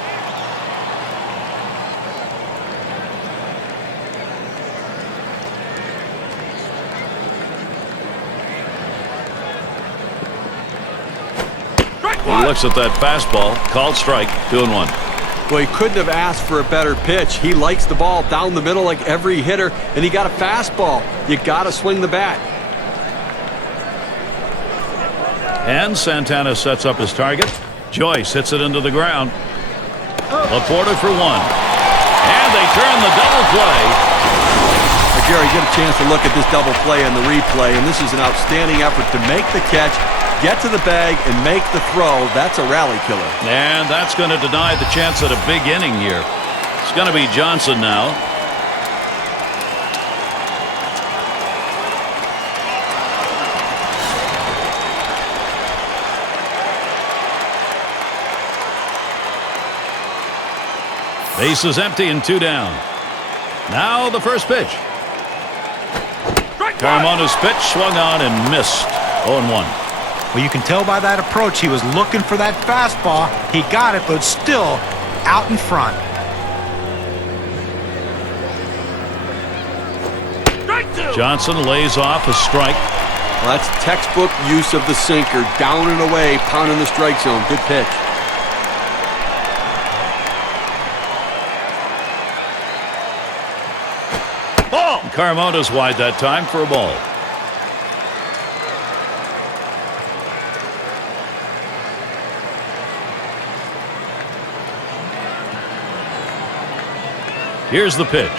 He looks at that fastball, called strike, 2-1. Well, he couldn't have asked for a better pitch. He likes the ball down the middle like every hitter, and he got a fastball. You got to swing the bat. And Santana sets up his target. Joyce hits it into the ground. Laporta for one. And they turn the double play. Gary, get a chance to look at this double play and the replay, and this is an outstanding effort to make the catch, get to the bag, and make the throw. That's a rally killer. And that's going to deny the chance at a big inning here. It's going to be Johnson now. Base is empty and 2 down. Now the first pitch. Carmona's pitch swung on and missed. 0-1. Well, you can tell by that approach he was looking for that fastball. He got it, but still out in front. Johnson lays off a strike. Well, that's textbook use of the sinker. Down and away, pounding the strike zone. Good pitch. Carmona's wide that time for a ball. Here's the pitch.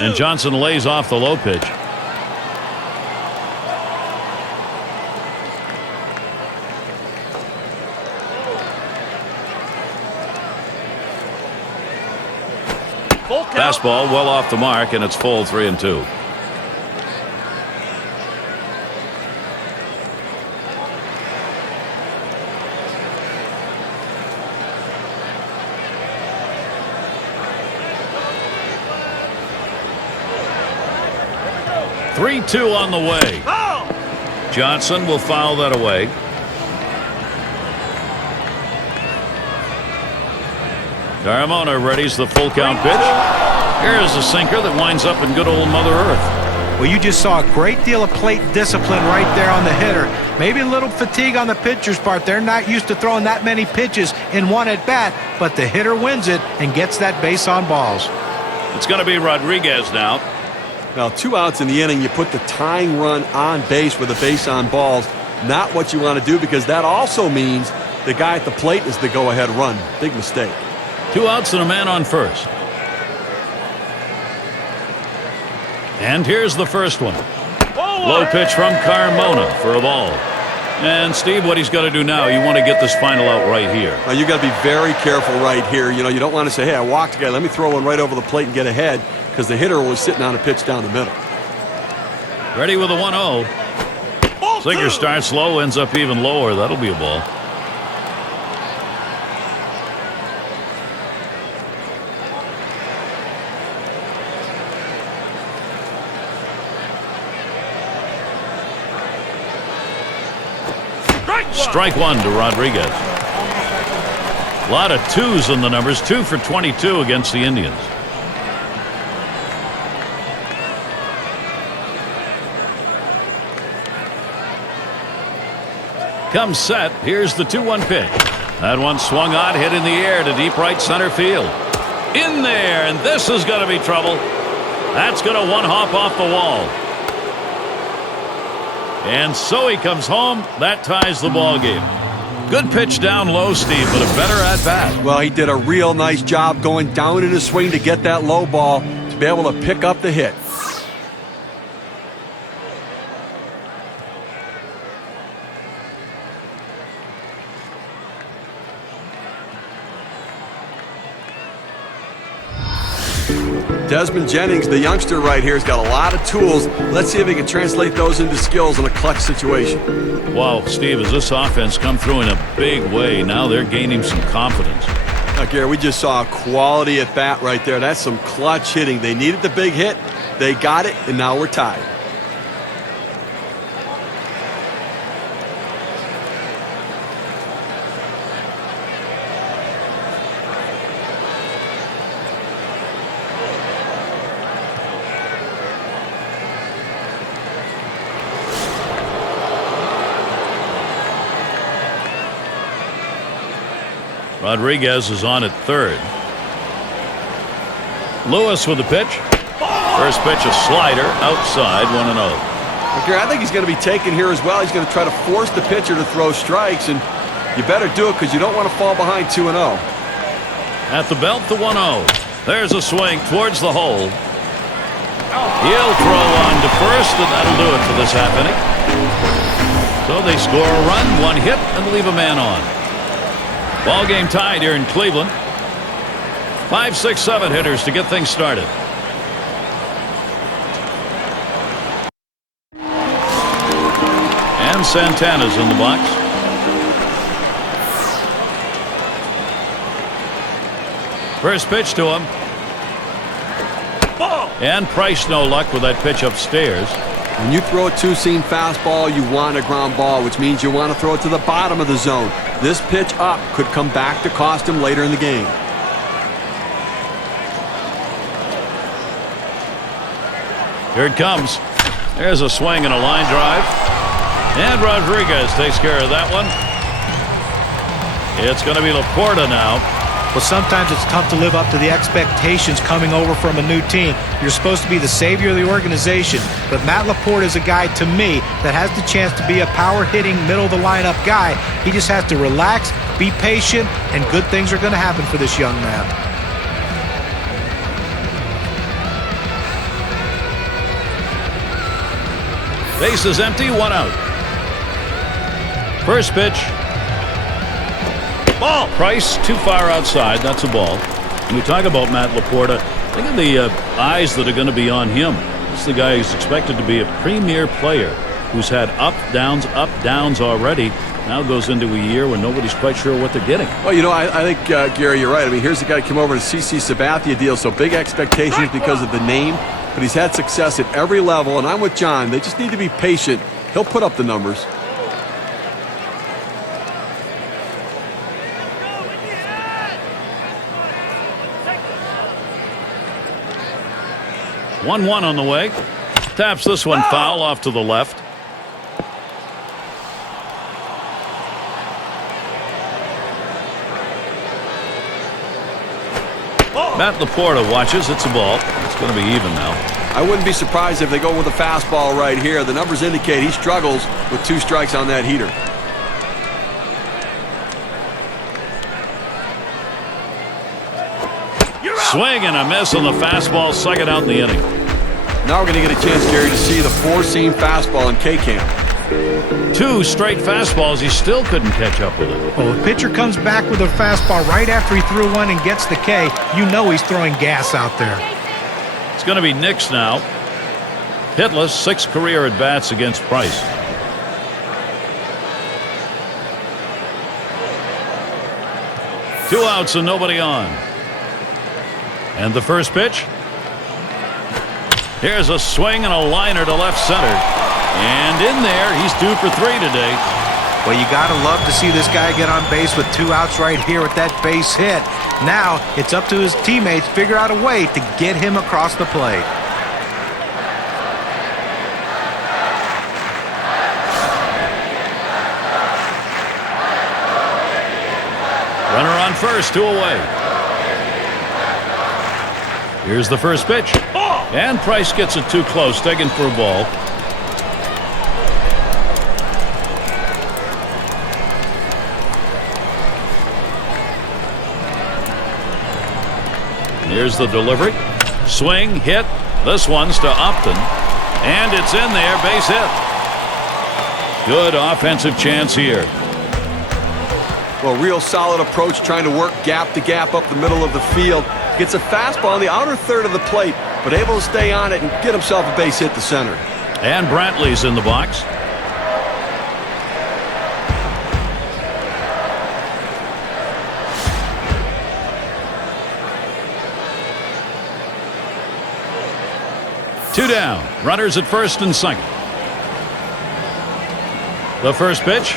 And Johnson lays off the low pitch. Fastball well off the mark, and it's full 3-2. Three-2 on the way. Johnson will foul that away. Carmona readies the full count pitch. Here's a sinker that winds up in good old Mother Earth. Well, you just saw a great deal of plate discipline right there on the hitter. Maybe a little fatigue on the pitcher's part. They're not used to throwing that many pitches in one at bat, but the hitter wins it and gets that base on balls. It's going to be Rodriguez now. Now, 2 outs in the inning, you put the tying run on base with a base on balls. Not what you want to do, because that also means the guy at the plate is the go-ahead run. Big mistake. 2 outs and a man on first. And here's the first one. Low pitch from Carmona for a ball. And Steve, what he's got to do now, you want to get this final out right here. Now, you got to be very careful right here. You know, you don't want to say, hey, I walked a guy, let me throw one right over the plate and get ahead, because the hitter was sitting on a pitch down the middle. Ready with a 1-0. Singer starts low, ends up even lower. That'll be a ball. Strike one to Rodriguez. A lot of 2s in the numbers. 2 for 22 against the Indians. Comes set. Here's the 2-1 pitch. That one swung on, hit in the air to deep right center field. In there, and this is going to be trouble. That's going to one-hop off the wall. And so he comes home. That ties the ball game. Good pitch down low, Steve, but a better at-bat. Well, he did a real nice job going down in his swing to get that low ball to be able to pick up the hit. Desmond Jennings, the youngster right here, has got a lot of tools. Let's see if he can translate those into skills in a clutch situation. Wow, Steve, as this offense come through in a big way, now they're gaining some confidence. Now, Gary, we just saw a quality at bat right there. That's some clutch hitting. They needed the big hit. They got it, and now we're tied. Rodriguez is on at third. Lewis with the pitch. First pitch, a slider outside, 1-0. Gary, I think he's going to be taken here as well. He's going to try to force the pitcher to throw strikes, and you better do it because you don't want to fall behind 2-0. At the belt, the 1-0. There's a swing towards the hole. He'll throw on to first, and that'll do it for this half inning. So they score a run, one hit, and leave a man on. Ball game tied here in Cleveland. 5, 6, 7 hitters to get things started. And Santana's in the box. First pitch to him. Ball. And Price no luck with that pitch upstairs. When you throw a two-seam fastball, you want a ground ball, which means you want to throw it to the bottom of the zone. This pitch up could come back to cost him later in the game. Here it comes. There's a swing and a line drive. And Rodriguez takes care of that one. It's going to be Laporta now. Well, sometimes it's tough to live up to the expectations coming over from a new team. You're supposed to be the savior of the organization, but Matt Laporta is a guy, to me, that has the chance to be a power-hitting, middle-of-the-lineup guy. He just has to relax, be patient, and good things are going to happen for this young man. Base is empty, one out. First pitch. Ball. Price too far outside. That's a ball. When we talk about Matt Laporta, think of the eyes that are going to be on him. This is the guy who's expected to be a premier player who's had up, downs already. Now goes into a year when nobody's quite sure what they're getting. Well, you know, I think, Gary, you're right. I mean, here's the guy who came over to CC Sabathia deal, so big expectations because of the name, but he's had success at every level, and I'm with John. They just need to be patient. He'll put up the numbers. One on the way. Taps this one foul off to the left. Matt Laporta watches. It's a ball. It's going to be even now. I wouldn't be surprised if they go with a fastball right here. The numbers indicate he struggles with 2 strikes on that heater. Swing and a miss on the fastball, second out in the inning. Now we're going to get a chance, Gary, to see the 4-seam fastball in K-Camp. 2 straight fastballs. He still couldn't catch up with it. Well, the pitcher comes back with a fastball right after he threw one and gets the K. You know he's throwing gas out there. It's going to be Nix now. Hitless, 6 career at-bats against Price. Two outs and nobody on. And the first pitch. Here's a swing and a liner to left center. And in there, he's 2 for 3 today. Well, you got to love to see this guy get on base with 2 outs right here with that base hit. Now, it's up to his teammates to figure out a way to get him across the plate. Runner on first, 2 away. Here's the first pitch. And Price gets it too close, taken for a ball. Here's the delivery. Swing, hit. This one's to Upton. And it's in there, base hit. Good offensive chance here. Well, real solid approach, trying to work gap to gap up the middle of the field. Gets a fastball on the outer third of the plate, but able to stay on it and get himself a base hit to center. And Brantley's in the box. Two down. Runners at first and second. The first pitch.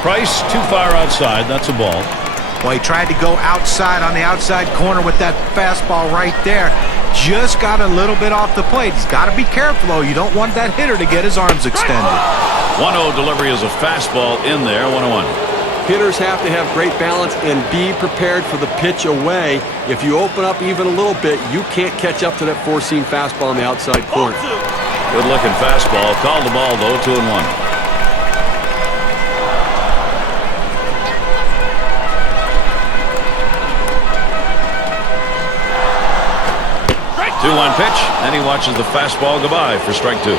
Price too far outside. That's a ball. Well, he tried to go outside on the outside corner with that fastball right there. Just got a little bit off the plate. He's got to be careful, though. You don't want that hitter to get his arms extended. 1-0 delivery is a fastball in there. 1-1. Hitters have to have great balance and be prepared for the pitch away. If you open up even a little bit, you can't catch up to that four-seam fastball on the outside corner. Good-looking fastball. Called the ball, though. 2-1. 2-1 pitch, and he watches the fastball goodbye for strike two.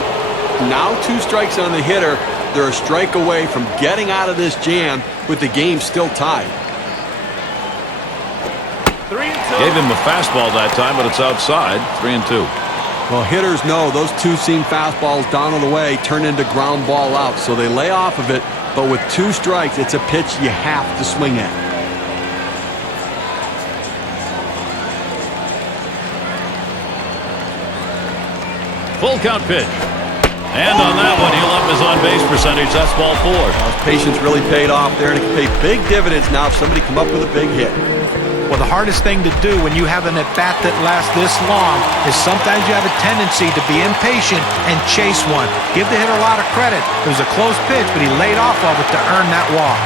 Now 2 strikes on the hitter. They're a strike away from getting out of this jam with the game still tied. 3-2. Gave him a fastball that time, but it's outside. 3-2. Well, hitters know those 2-seam fastballs down on the way turn into ground ball out, so they lay off of it, but with 2 strikes, it's a pitch you have to swing at. Full count pitch. And on that one, he'll up his on-base percentage. That's ball 4. His patience really paid off there, and it can pay big dividends now if somebody come up with a big hit. Well, the hardest thing to do when you have an at-bat that lasts this long is sometimes you have a tendency to be impatient and chase one. Give the hitter a lot of credit. It was a close pitch, but he laid off of it to earn that walk.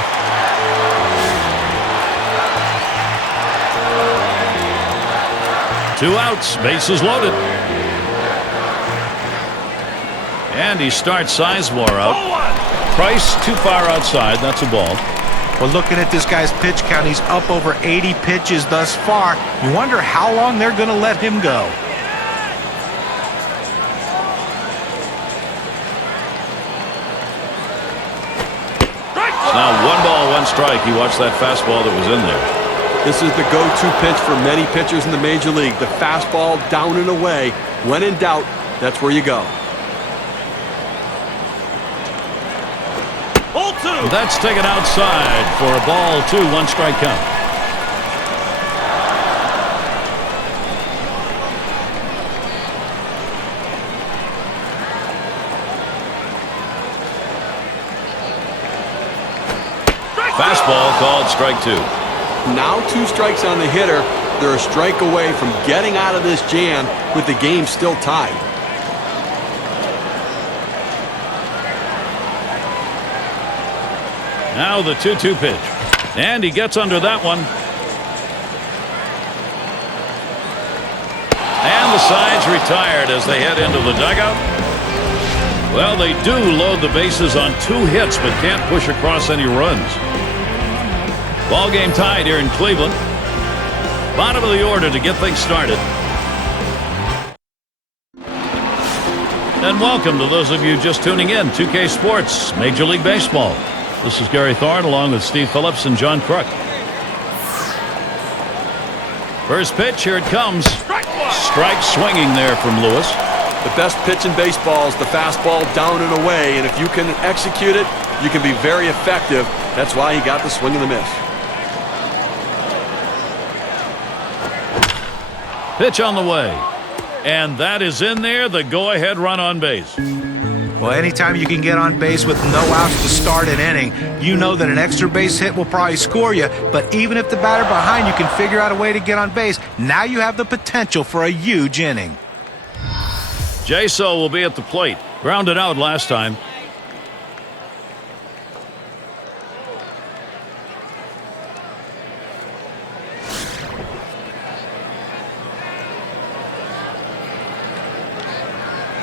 Two outs, bases loaded. And he starts Sizemore out. Price too far outside. That's a ball. Well, looking at this guy's pitch count, he's up over 80 pitches thus far. You wonder how long they're going to let him go. Now 1 ball, 1 strike. He watched that fastball that was in there. This is the go-to pitch for many pitchers in the major league. The fastball down and away. When in doubt, that's where you go. That's taken outside for a ball 2, 1 strike count. Fastball called strike 2. Now 2 strikes on the hitter. They're a strike away from getting out of this jam with the game still tied. Now the 2-2 pitch. And he gets under that one. And the side's retired as they head into the dugout. Well, they do load the bases on 2 hits, but can't push across any runs. Ball game tied here in Cleveland. Bottom of the order to get things started. And welcome to those of you just tuning in. 2K Sports, Major League Baseball. This is Gary Thorne along with Steve Phillips and John Kruk. First pitch, here it comes. Strike swinging there from Lewis. The best pitch in baseball is the fastball down and away, and if you can execute it, you can be very effective. That's why he got the swing and the miss. Pitch on the way. And that is in there, the go-ahead run on base. Well, anytime you can get on base with no outs to start an inning, you know that an extra base hit will probably score you. But even if the batter behind you can figure out a way to get on base, now you have the potential for a huge inning. Jaso will be at the plate. Grounded out last time.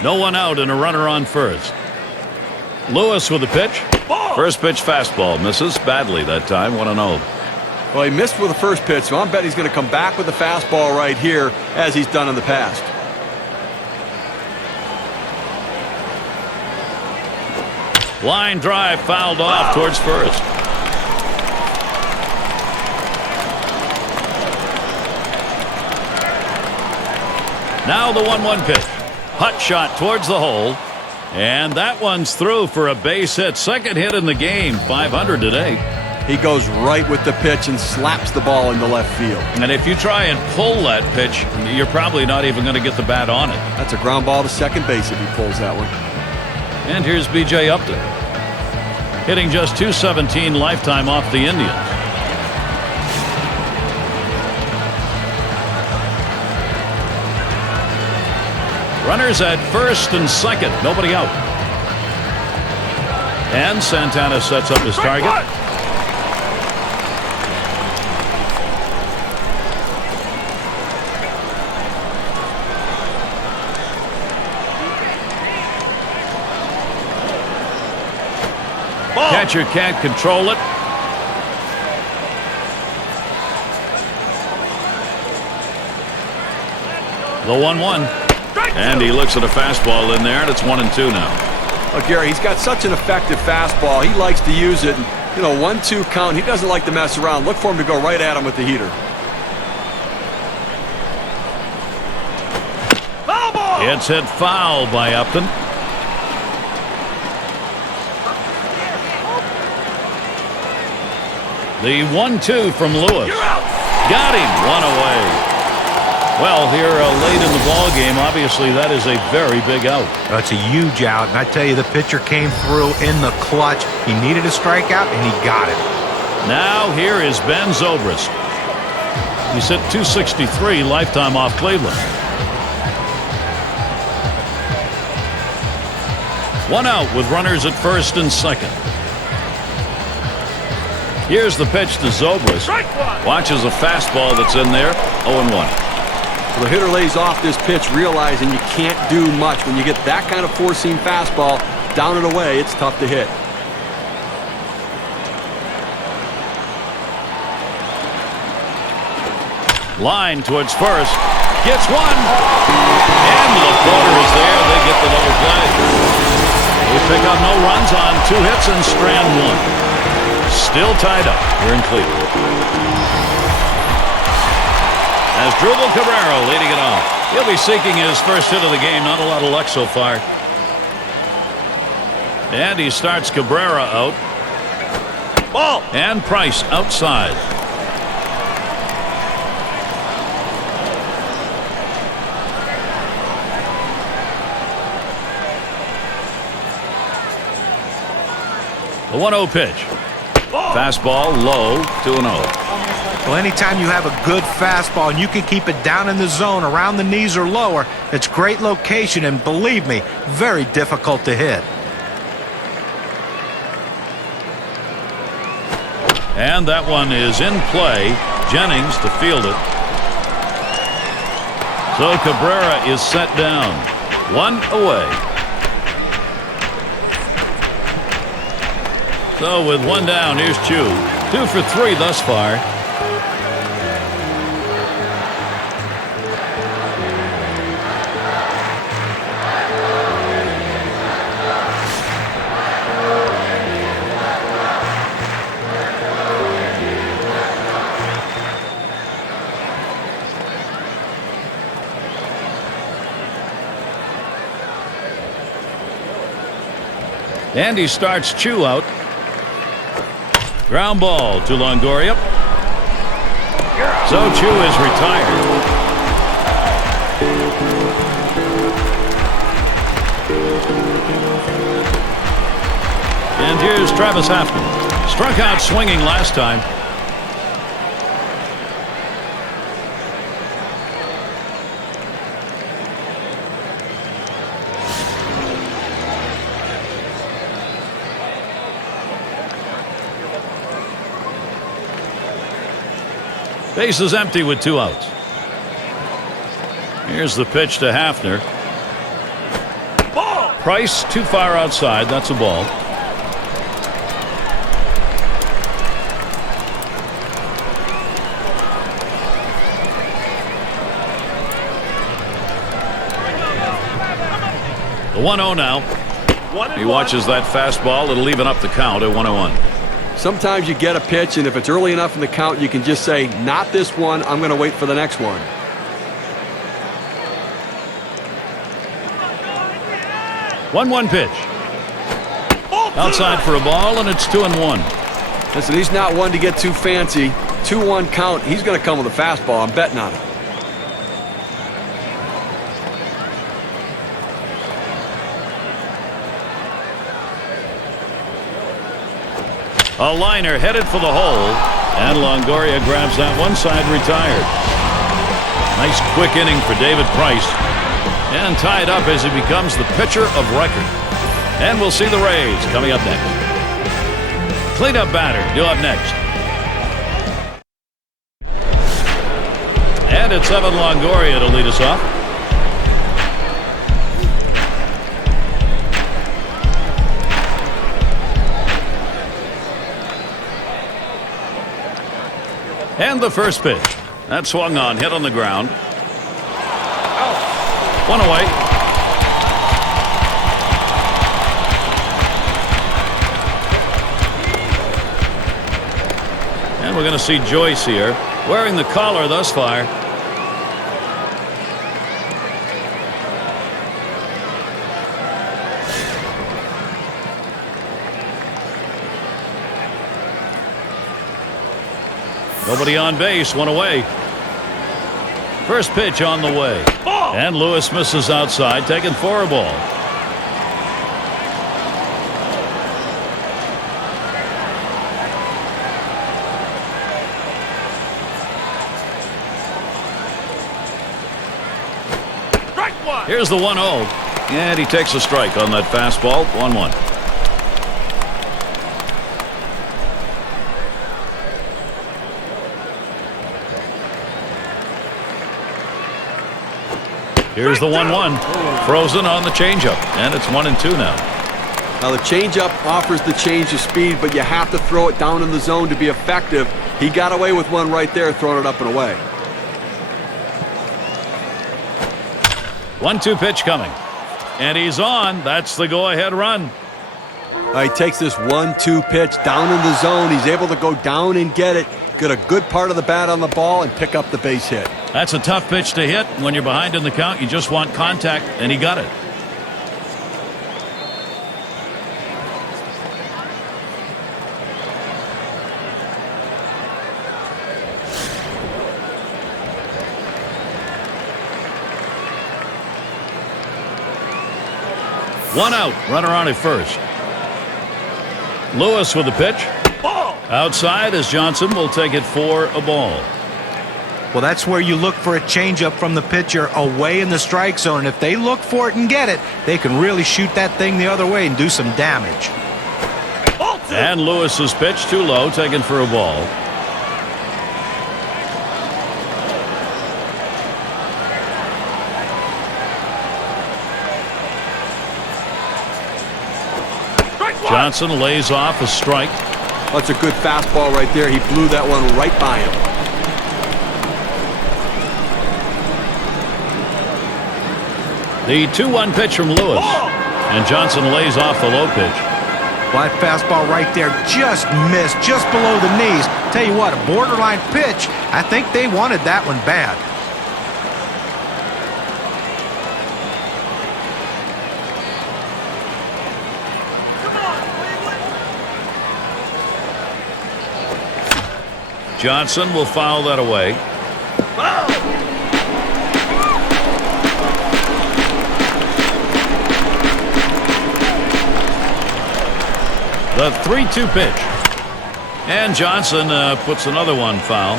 No one out and a runner on first. Lewis with the pitch. First pitch fastball. Misses badly that time. 1-0. Well, he missed with the first pitch, so I'm betting he's going to come back with the fastball right here as he's done in the past. Line drive fouled off towards first. Now the 1-1 pitch. Hut shot towards the hole. And that one's through for a base hit. Second hit in the game. 500 today. He goes right with the pitch and slaps the ball into left field. And if you try and pull that pitch, you're probably not even going to get the bat on it. That's a ground ball to second base if he pulls that one. And here's B.J. Upton, hitting just .217 lifetime off the Indians. Runners at first and second, nobody out. And Santana sets up his target. Catcher can't control it. The 1-1. And he looks at a fastball in there, and it's 1-2 now. Well, Gary, he's got such an effective fastball. He likes to use it. And, 1-2 count. He doesn't like to mess around. Look for him to go right at him with the heater. Foul ball! It's hit foul by Upton. The 1-2 from Lewis. Got him. One away. Well, here late in the ball game, obviously that is a very big out. It's a huge out, and I tell you, the pitcher came through in the clutch. He needed a strikeout, and he got it. Now here is Ben Zobrist. He's hit .263 lifetime off Cleveland. One out with runners at first and second. Here's the pitch to Zobrist. Watches a fastball that's in there. 0-1. The hitter lays off this pitch, realizing you can't do much. When you get that kind of four-seam fastball down and away, it's tough to hit. Line towards first. Gets one. And LaPorta is there. They get the double play. They pick up no runs on 2 hits and strand 1. Still tied up here in Cleveland. As Drupal Cabrera leading it off. He'll be seeking his first hit of the game. Not a lot of luck so far. And he starts Cabrera out. Ball. And Price outside. The 1-0 pitch. Fastball low, 2-0. Well, anytime you have a good fastball and you can keep it down in the zone around the knees or lower, it's great location, and believe me, very difficult to hit. And that one is in play. Jennings to field it. So Cabrera is set down. 1 away. So with 1 down, here's Chu. 2 for 3 thus far. And he starts Chu out. Ground ball to Longoria. So Chu is retired. And here's Travis Hafner. Struck out swinging last time. Base is empty with 2 outs. Here's the pitch to Hafner. Ball. Price too far outside. That's a ball. The 1-0 now. He watches that fastball. It'll even up the count at 1-1. Sometimes you get a pitch, and if it's early enough in the count, you can just say, not this one, I'm going to wait for the next one. 1-1 pitch. Outside for a ball, and it's 2-1. Listen, he's not one to get too fancy. 2-1 count. He's going to come with a fastball. I'm betting on it. A liner headed for the hole, and Longoria grabs that one side, retired. Nice quick inning for David Price, and tied up as he becomes the pitcher of record. And we'll see the Rays coming up next. Cleanup batter due up next. And it's Evan Longoria to lead us off. And the first pitch. That swung on, hit on the ground. One away. And we're going to see Joyce here, wearing the collar thus far. Nobody on base, one away. First pitch on the way. And Lewis misses outside, taken for a ball. Here's the 1-0. And he takes a strike on that fastball. 1-1. Here's the 1-1. Frozen on the changeup. And it's 1-2 now. Now the changeup offers the change of speed, but you have to throw it down in the zone to be effective. He got away with one right there, throwing it up and away. 1-2 pitch coming. And he's on. That's the go-ahead run. He takes this 1-2 pitch down in the zone. He's able to go down and get it. Get a good part of the bat on the ball and pick up the base hit. That's a tough pitch to hit. When you're behind in the count, you just want contact, and he got it. One out, runner on at first. Lewis with the pitch. Outside as Johnson will take it for a ball. Well, that's where you look for a changeup from the pitcher away in the strike zone. And if they look for it and get it, they can really shoot that thing the other way and do some damage. And Lewis's pitch too low, taken for a ball. Johnson lays off a strike. That's a good fastball right there. He blew that one right by him. The 2-1 pitch from Lewis. And Johnson lays off the low pitch. Well, that fastball right there just missed, just below the knees. Tell you what, a borderline pitch. I think they wanted that one bad. Johnson will foul that away. The 3-2 pitch. And Johnson puts another one foul.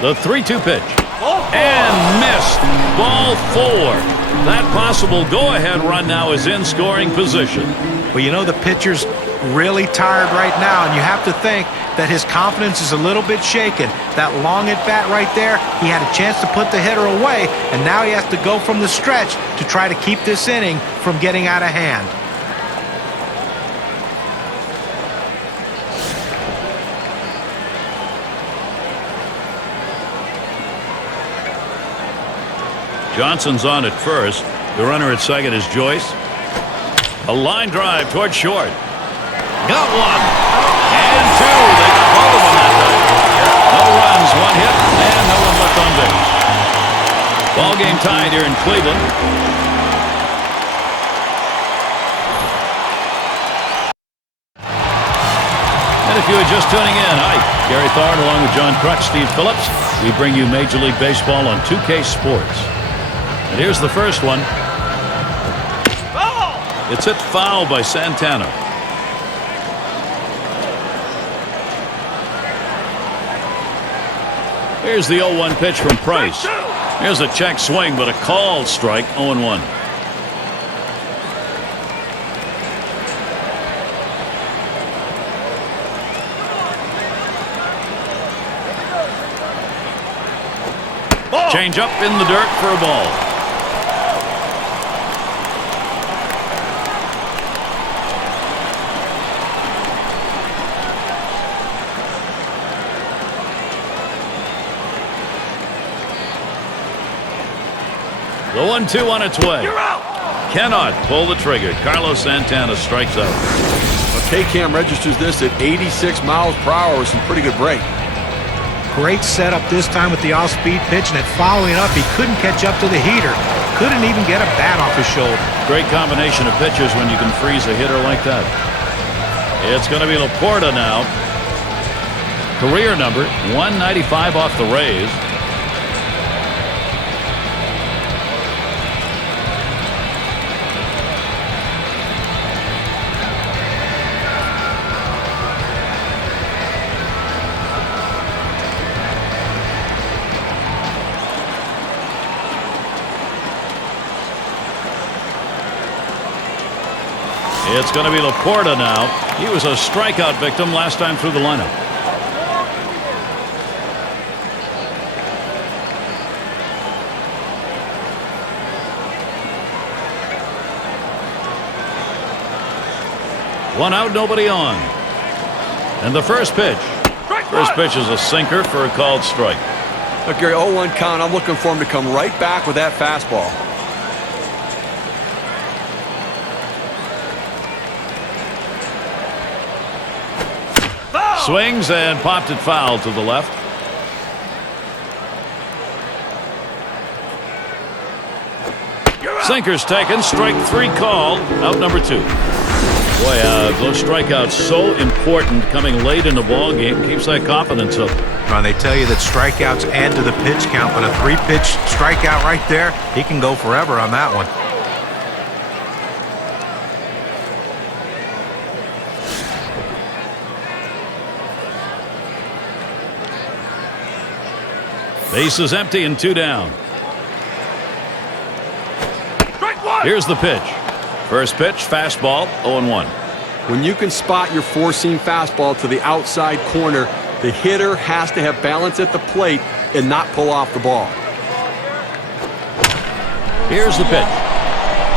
The 3-2 pitch. And missed. Ball 4. That possible go-ahead run now is in scoring position. Well, you know, the pitcher's really tired right now, and you have to think that his confidence is a little bit shaken. That long at-bat right there, he had a chance to put the hitter away, and now he has to go from the stretch to try to keep this inning from getting out of hand. Johnson's on at first. The runner at second is Joyce. A line drive toward short. Got one. And two. They got both of them that time. swings, one hit, and no one left on base. Ball game tied here in Cleveland. And if you are just tuning in, hi, Gary Thorne along with John Kruk, Steve Phillips. We bring you Major League Baseball on 2K Sports. And here's the first one. Foul! It's hit foul by Santana. Here's the 0-1 pitch from Price. Here's a check swing, but a called strike, 0-1. Change up in the dirt for a ball. The 1-2 on its way. You're out! Cannot pull the trigger. Carlos Santana strikes out. Well, K-Cam registers this at 86 miles per hour with some pretty good break. Great setup this time with the off-speed pitch, and then following up, he couldn't catch up to the heater. Couldn't even get a bat off his shoulder. Great combination of pitches when you can freeze a hitter like that. It's going to be Laporta now. Career number 195 off the Rays. It's going to be Laporta now. He was a strikeout victim last time through the lineup. One out, nobody on. And the first pitch. First pitch is a sinker for a called strike. Look, Gary, 0-1 count. I'm looking for him to come right back with that fastball. Swings and popped it foul to the left. Sinker's taken. Strike three called. Out number two. Boy, those strikeouts so important coming late in the ball game. Keeps that confidence up. Well, they tell you that strikeouts add to the pitch count, but a three-pitch strikeout right there, he can go forever on that one. Base is empty and two down. Here's the pitch. First pitch, fastball, 0-1. When you can spot your four-seam fastball to the outside corner, the hitter has to have balance at the plate and not pull off the ball. Here's the pitch.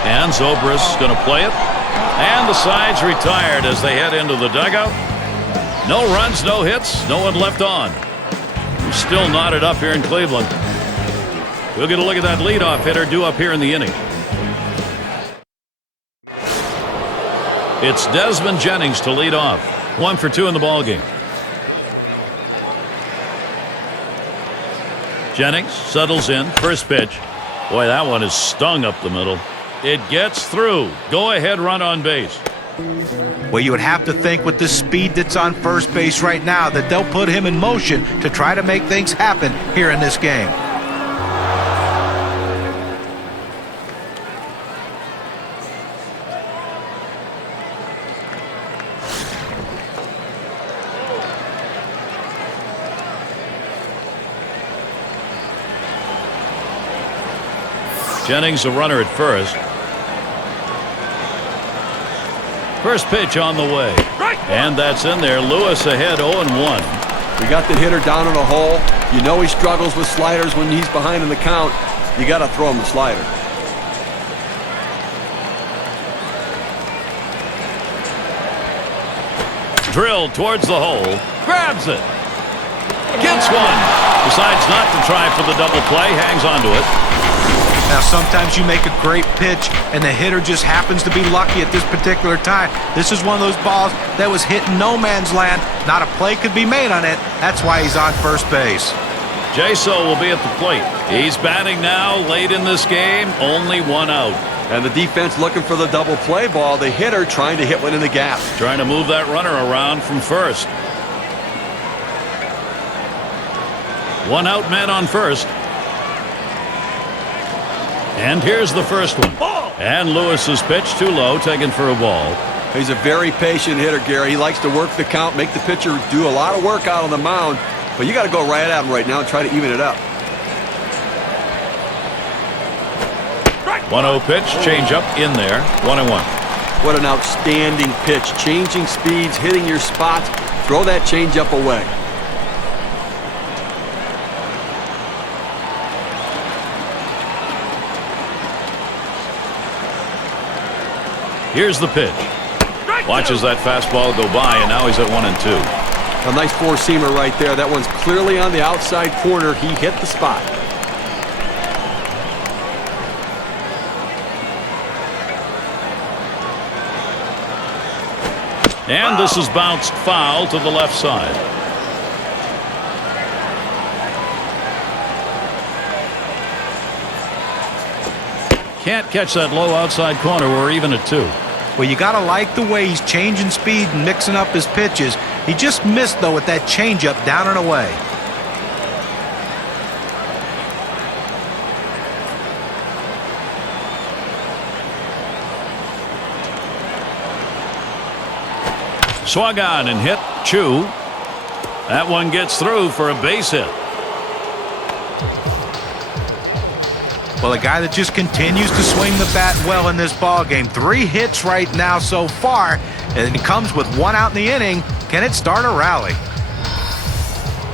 And Zobrist's going to play it. And the side's retired as they head into the dugout. No runs, no hits, no one left on. Still knotted up here in Cleveland. We'll get a look at that leadoff hitter due up here in the inning. It's Desmond Jennings to lead off. 1 for 2 in the ballgame. Jennings settles in. First pitch. Boy, that one is stung up the middle. It gets through. Go ahead run on base. Well, you would have to think with the speed that's on first base right now that they'll put him in motion to try to make things happen here in this game. Jennings a runner at first. First pitch on the way. And that's in there. Lewis ahead 0-1. We got the hitter down in a hole. You know he struggles with sliders when he's behind in the count. You got to throw him the slider. Drilled towards the hole. Grabs it. Gets one. Decides not to try for the double play. Hangs onto it. Now, sometimes you make a great pitch, and the hitter just happens to be lucky at this particular time. This is one of those balls that was hit in no man's land. Not a play could be made on it. That's why he's on first base. Jaso will be at the plate. He's batting now late in this game, only one out. And the defense looking for the double play ball. The hitter trying to hit one in the gap. Trying to move that runner around from first. One out man on first. And here's the first one. And Lewis's pitch too low, taken for a ball. He's a very patient hitter, Gary. He likes to work the count, make the pitcher do a lot of work out on the mound. But you got to go right at him right now and try to even it up. 1-0 pitch, change up in there, 1-1. What an outstanding pitch. Changing speeds, hitting your spots. Throw that change up away. Here's the pitch. Watches that fastball go by, and now he's at 1-2. A nice four-seamer right there. That one's clearly on the outside corner. He hit the spot. And this is bounced foul to the left side. Can't catch that low outside corner. We're even at 2. Well, you got to like the way he's changing speed and mixing up his pitches. He just missed, though, with that changeup down and away. Swung on and hit. Chu. That one gets through for a base hit. Well, a guy that just continues to swing the bat well in this ball game. 3 hits right now so far, and it comes with 1 out in the inning. Can it start a rally?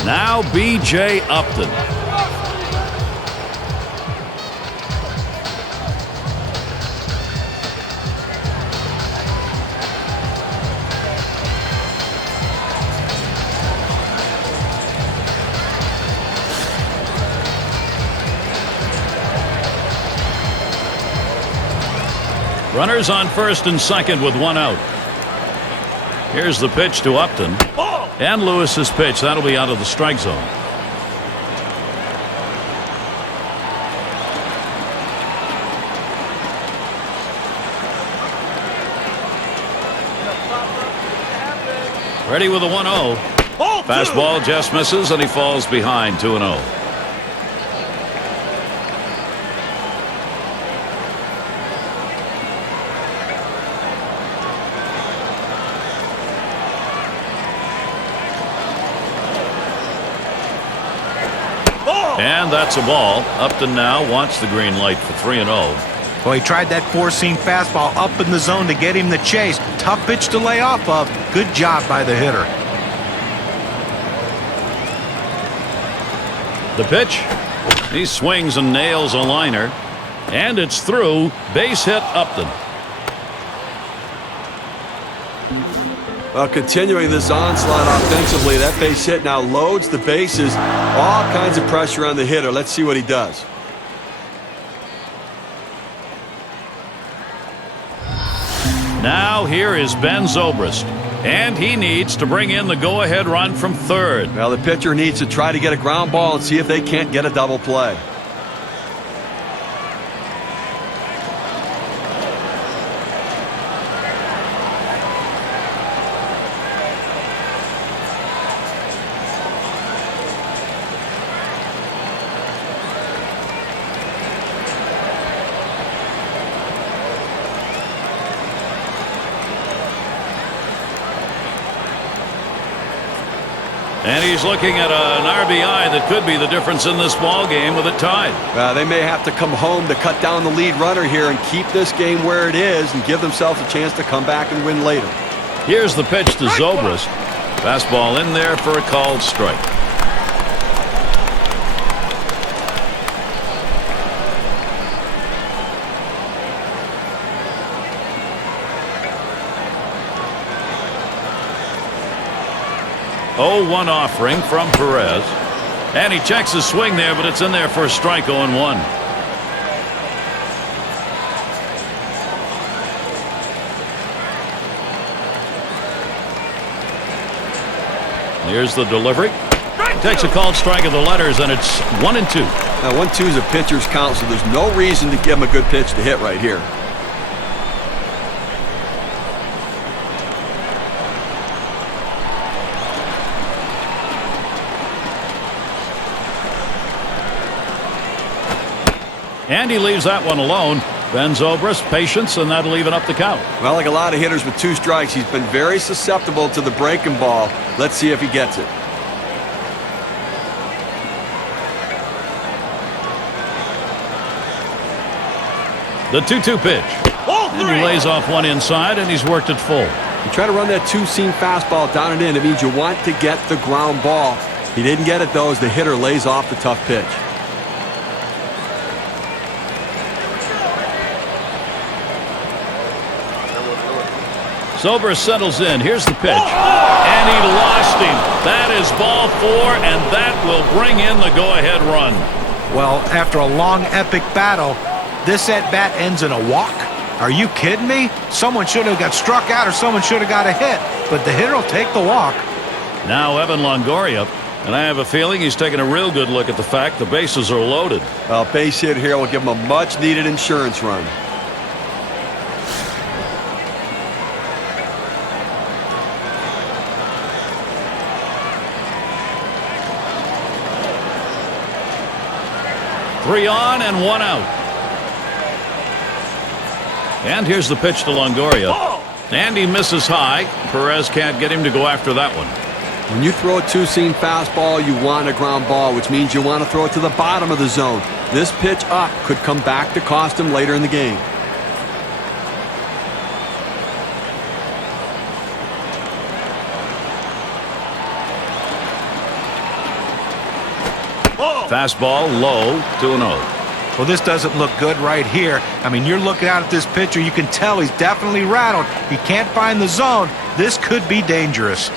Now B.J. Upton. Runners on first and second with 1 out. Here's the pitch to Upton. And Lewis's pitch. That'll be out of the strike zone. Ready with a 1-0. Fastball just misses, and he falls behind 2-0. And that's a ball. Upton now wants the green light for 3-0. Well, he tried that four-seam fastball up in the zone to get him the chase. Tough pitch to lay off of. Good job by the hitter. The pitch. He swings and nails a liner. And it's through. Base hit Upton. Well, continuing this onslaught offensively, that base hit now loads the bases. All kinds of pressure on the hitter. Let's see what he does. Now here is Ben Zobrist. And he needs to bring in the go-ahead run from third. Well, the pitcher needs to try to get a ground ball and see if they can't get a double play. And he's looking at an RBI that could be the difference in this ball game with it tied. They may have to come home to cut down the lead runner here and keep this game where it is and give themselves a chance to come back and win later. Here's the pitch to Zobrist. Fastball in there for a called strike. Oh, 1 offering from Perez. And he checks his swing there, but it's in there for a strike. 0-1. Here's the delivery. Takes a called strike of the letters, and it's 1-2. Now 1-2 is a pitcher's count, so there's no reason to give him a good pitch to hit right here. And he leaves that one alone. Ben Zobrist, patience, and that'll even up the count. Well, like a lot of hitters with 2 strikes, he's been very susceptible to the breaking ball. Let's see if he gets it. The 2-2 pitch. And he lays off one inside, and he's worked it full. You try to run that two-seam fastball down and in. It means you want to get the ground ball. He didn't get it, though, as the hitter lays off the tough pitch. Zobrist settles in. Here's the pitch. And he lost him. That is ball 4, and that will bring in the go-ahead run. Well, after a long, epic battle, this at-bat ends in a walk? Are you kidding me? Someone should have got struck out or someone should have got a hit. But the hitter will take the walk. Now Evan Longoria. And I have a feeling he's taking a real good look at the fact the bases are loaded. Well, base hit here will give him a much-needed insurance run. Three on and 1 out. And here's the pitch to Longoria. And he misses high. Perez can't get him to go after that one. When you throw a two-seam fastball, you want a ground ball, which means you want to throw it to the bottom of the zone. This pitch up could come back to cost him later in the game. Fastball low, 2-0. Well, this doesn't look good right here. I mean, you're looking out at this pitcher. You can tell he's definitely rattled. He can't find the zone. This could be dangerous.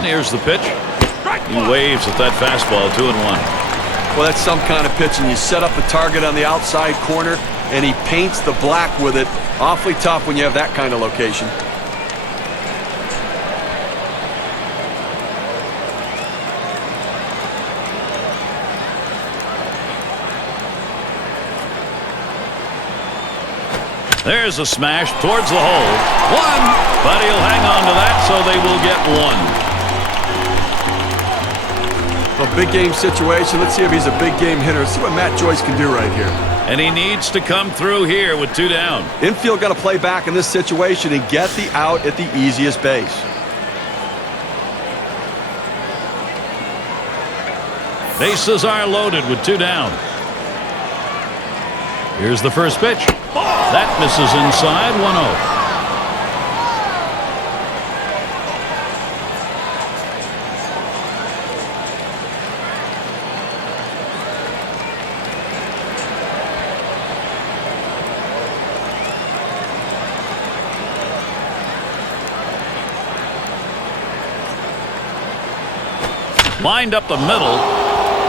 Here's the pitch. He waves at that fastball, 2-1. Well, that's some kind of pitching. You set up a target on the outside corner, and he paints the black with it. Awfully tough when you have that kind of location. There's a smash towards the hole. 1, but he'll hang on to that, so they will get 1. A big game situation. Let's see if he's a big game hitter. Let's see what Matt Joyce can do right here. And he needs to come through here with 2 down. Infield got to play back in this situation and get the out at the easiest base. Bases are loaded with 2 down. Here's the first pitch. That misses inside, 1-0. Lined up the middle,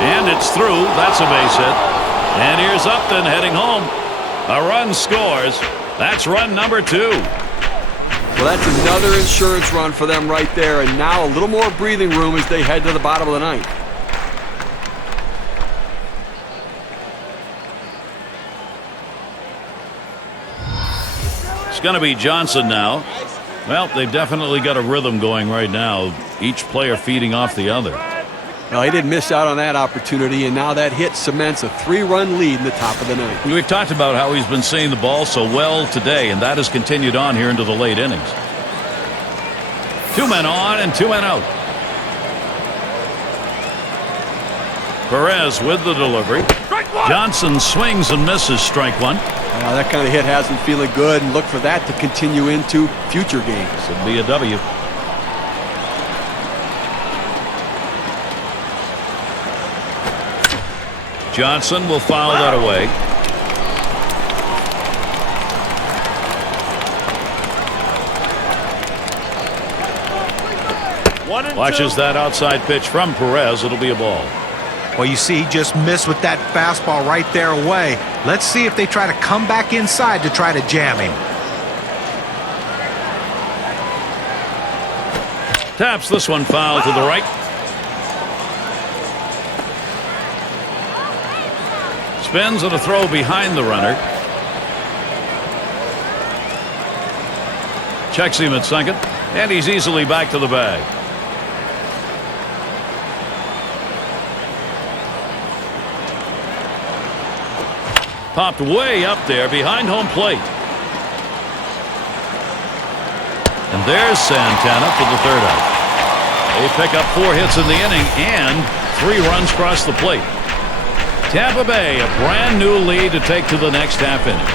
and it's through. That's a base hit. And here's Upton heading home. A run scores. That's run number 2. Well, that's another insurance run for them right there, and now a little more breathing room as they head to the bottom of the ninth. It's going to be Johnson now. Well, they've definitely got a rhythm going right now, each player feeding off the other. Well, he didn't miss out on that opportunity, and now that hit cements a 3-run lead in the top of the ninth. We've talked about how he's been seeing the ball so well today, and that has continued on here into the late innings. 2 men on and 2 men out. Perez with the delivery. Johnson swings and misses, strike 1. That kind of hit has him feeling good, and look for that to continue into future games. This would be a W. Johnson will foul that away. Watches that outside pitch from Perez. It'll be a ball. Well, you see, he just missed with that fastball right there away. Let's see if they try to come back inside to try to jam him. Taps this one foul to the right. Spins and a throw behind the runner. Checks him at second, and he's easily back to the bag. Popped way up there behind home plate. And there's Santana for the third out. They pick up 4 hits in the inning and 3 runs across the plate. Tampa Bay, a brand new lead to take to the next half inning.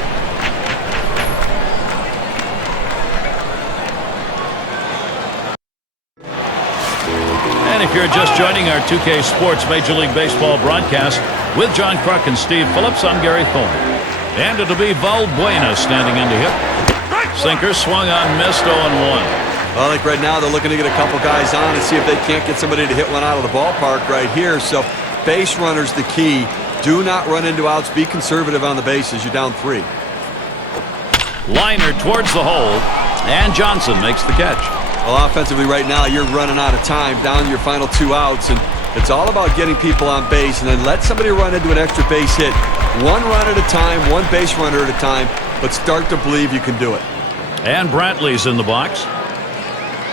And if you're just joining our 2K Sports Major League Baseball broadcast with John Kruk and Steve Phillips, I'm Gary Thorne. And it'll be Valbuena standing in to hit. Sinker swung on, missed, 0-1. Well, I think right now they're looking to get a couple guys on and see if they can't get somebody to hit one out of the ballpark right here. So base runner's the key. Do not run into outs. Be conservative on the bases. You're down 3. Liner towards the hole, and Johnson makes the catch. Well, offensively right now, you're running out of time, down to your final 2 outs, and it's all about getting people on base and then let somebody run into an extra base hit. 1 run at a time, 1 base runner at a time, but start to believe you can do it. And Brantley's in the box.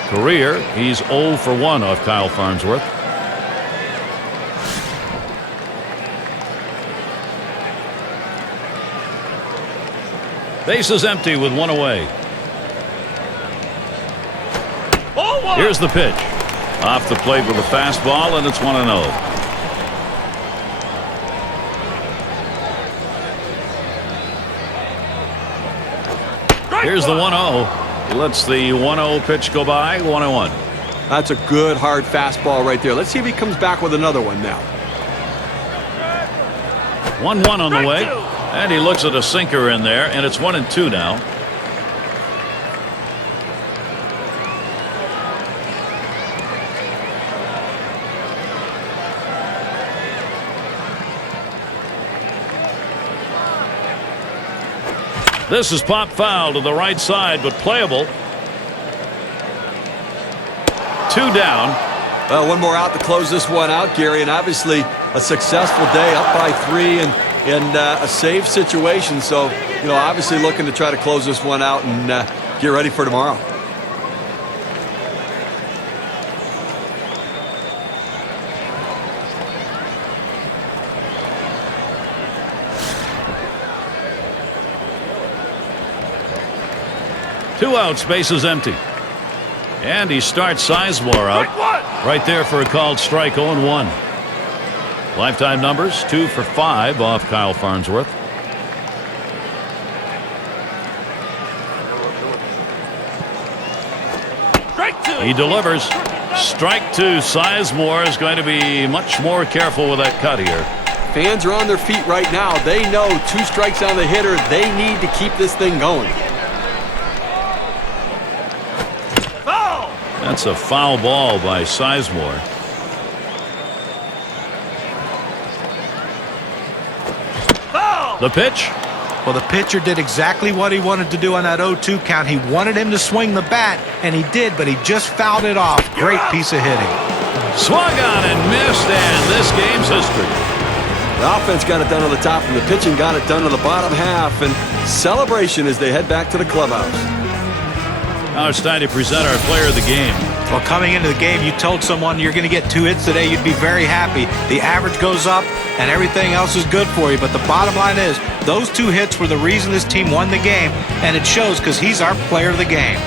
Career, he's 0 for 1 off Kyle Farnsworth. Base is empty with 1 away. Here's the pitch. Off the plate with a fastball, and it's 1-0. Here's the 1-0. Lets the 1-0 pitch go by. 1-1. That's a good, hard fastball right there. Let's see if he comes back with another one now. 1-1 on the way. And he looks at a sinker in there, and it's 1-2 now. This is pop foul to the right side, but playable. 2 down. Well, 1 more out to close this one out, Gary, and obviously a successful day, up by 3 and in a safe situation. So, you know, obviously looking to try to close this one out and get ready for tomorrow. Two outs, base is empty. And he starts Sizemore out. Right there for a called strike, 0-1. Lifetime numbers, 2 for 5 off Kyle Farnsworth. He delivers. Strike 2. Sizemore is going to be much more careful with that cut here. Fans are on their feet right now. They know 2 strikes on the hitter. They need to keep this thing going. That's a foul ball by Sizemore. The pitch. Well, the pitcher did exactly what he wanted to do on that 0-2 count. He wanted him to swing the bat, and he did, but he just fouled it off. Great piece of hitting. Swung on and missed, and this game's history. The offense got it done on the top, and the pitching got it done on the bottom half, and celebration as they head back to the clubhouse. Now it's time to present our player of the game. Well, coming into the game, you told someone you're going to get 2 hits today, you'd be very happy. The average goes up, and everything else is good for you. But the bottom line is, those 2 hits were the reason this team won the game, and it shows because he's our player of the game.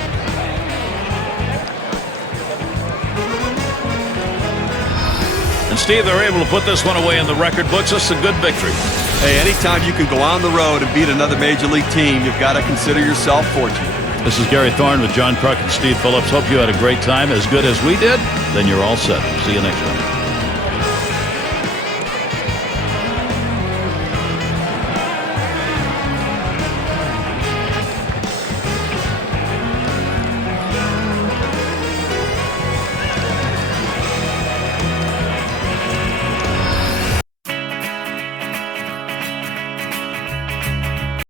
And Steve, they're able to put this one away in the record books. This is a good victory. Hey, anytime you can go on the road and beat another Major League team, you've got to consider yourself fortunate. This is Gary Thorne with John Kruk and Steve Phillips. Hope you had a great time, as good as we did. Then you're all set. See you next time.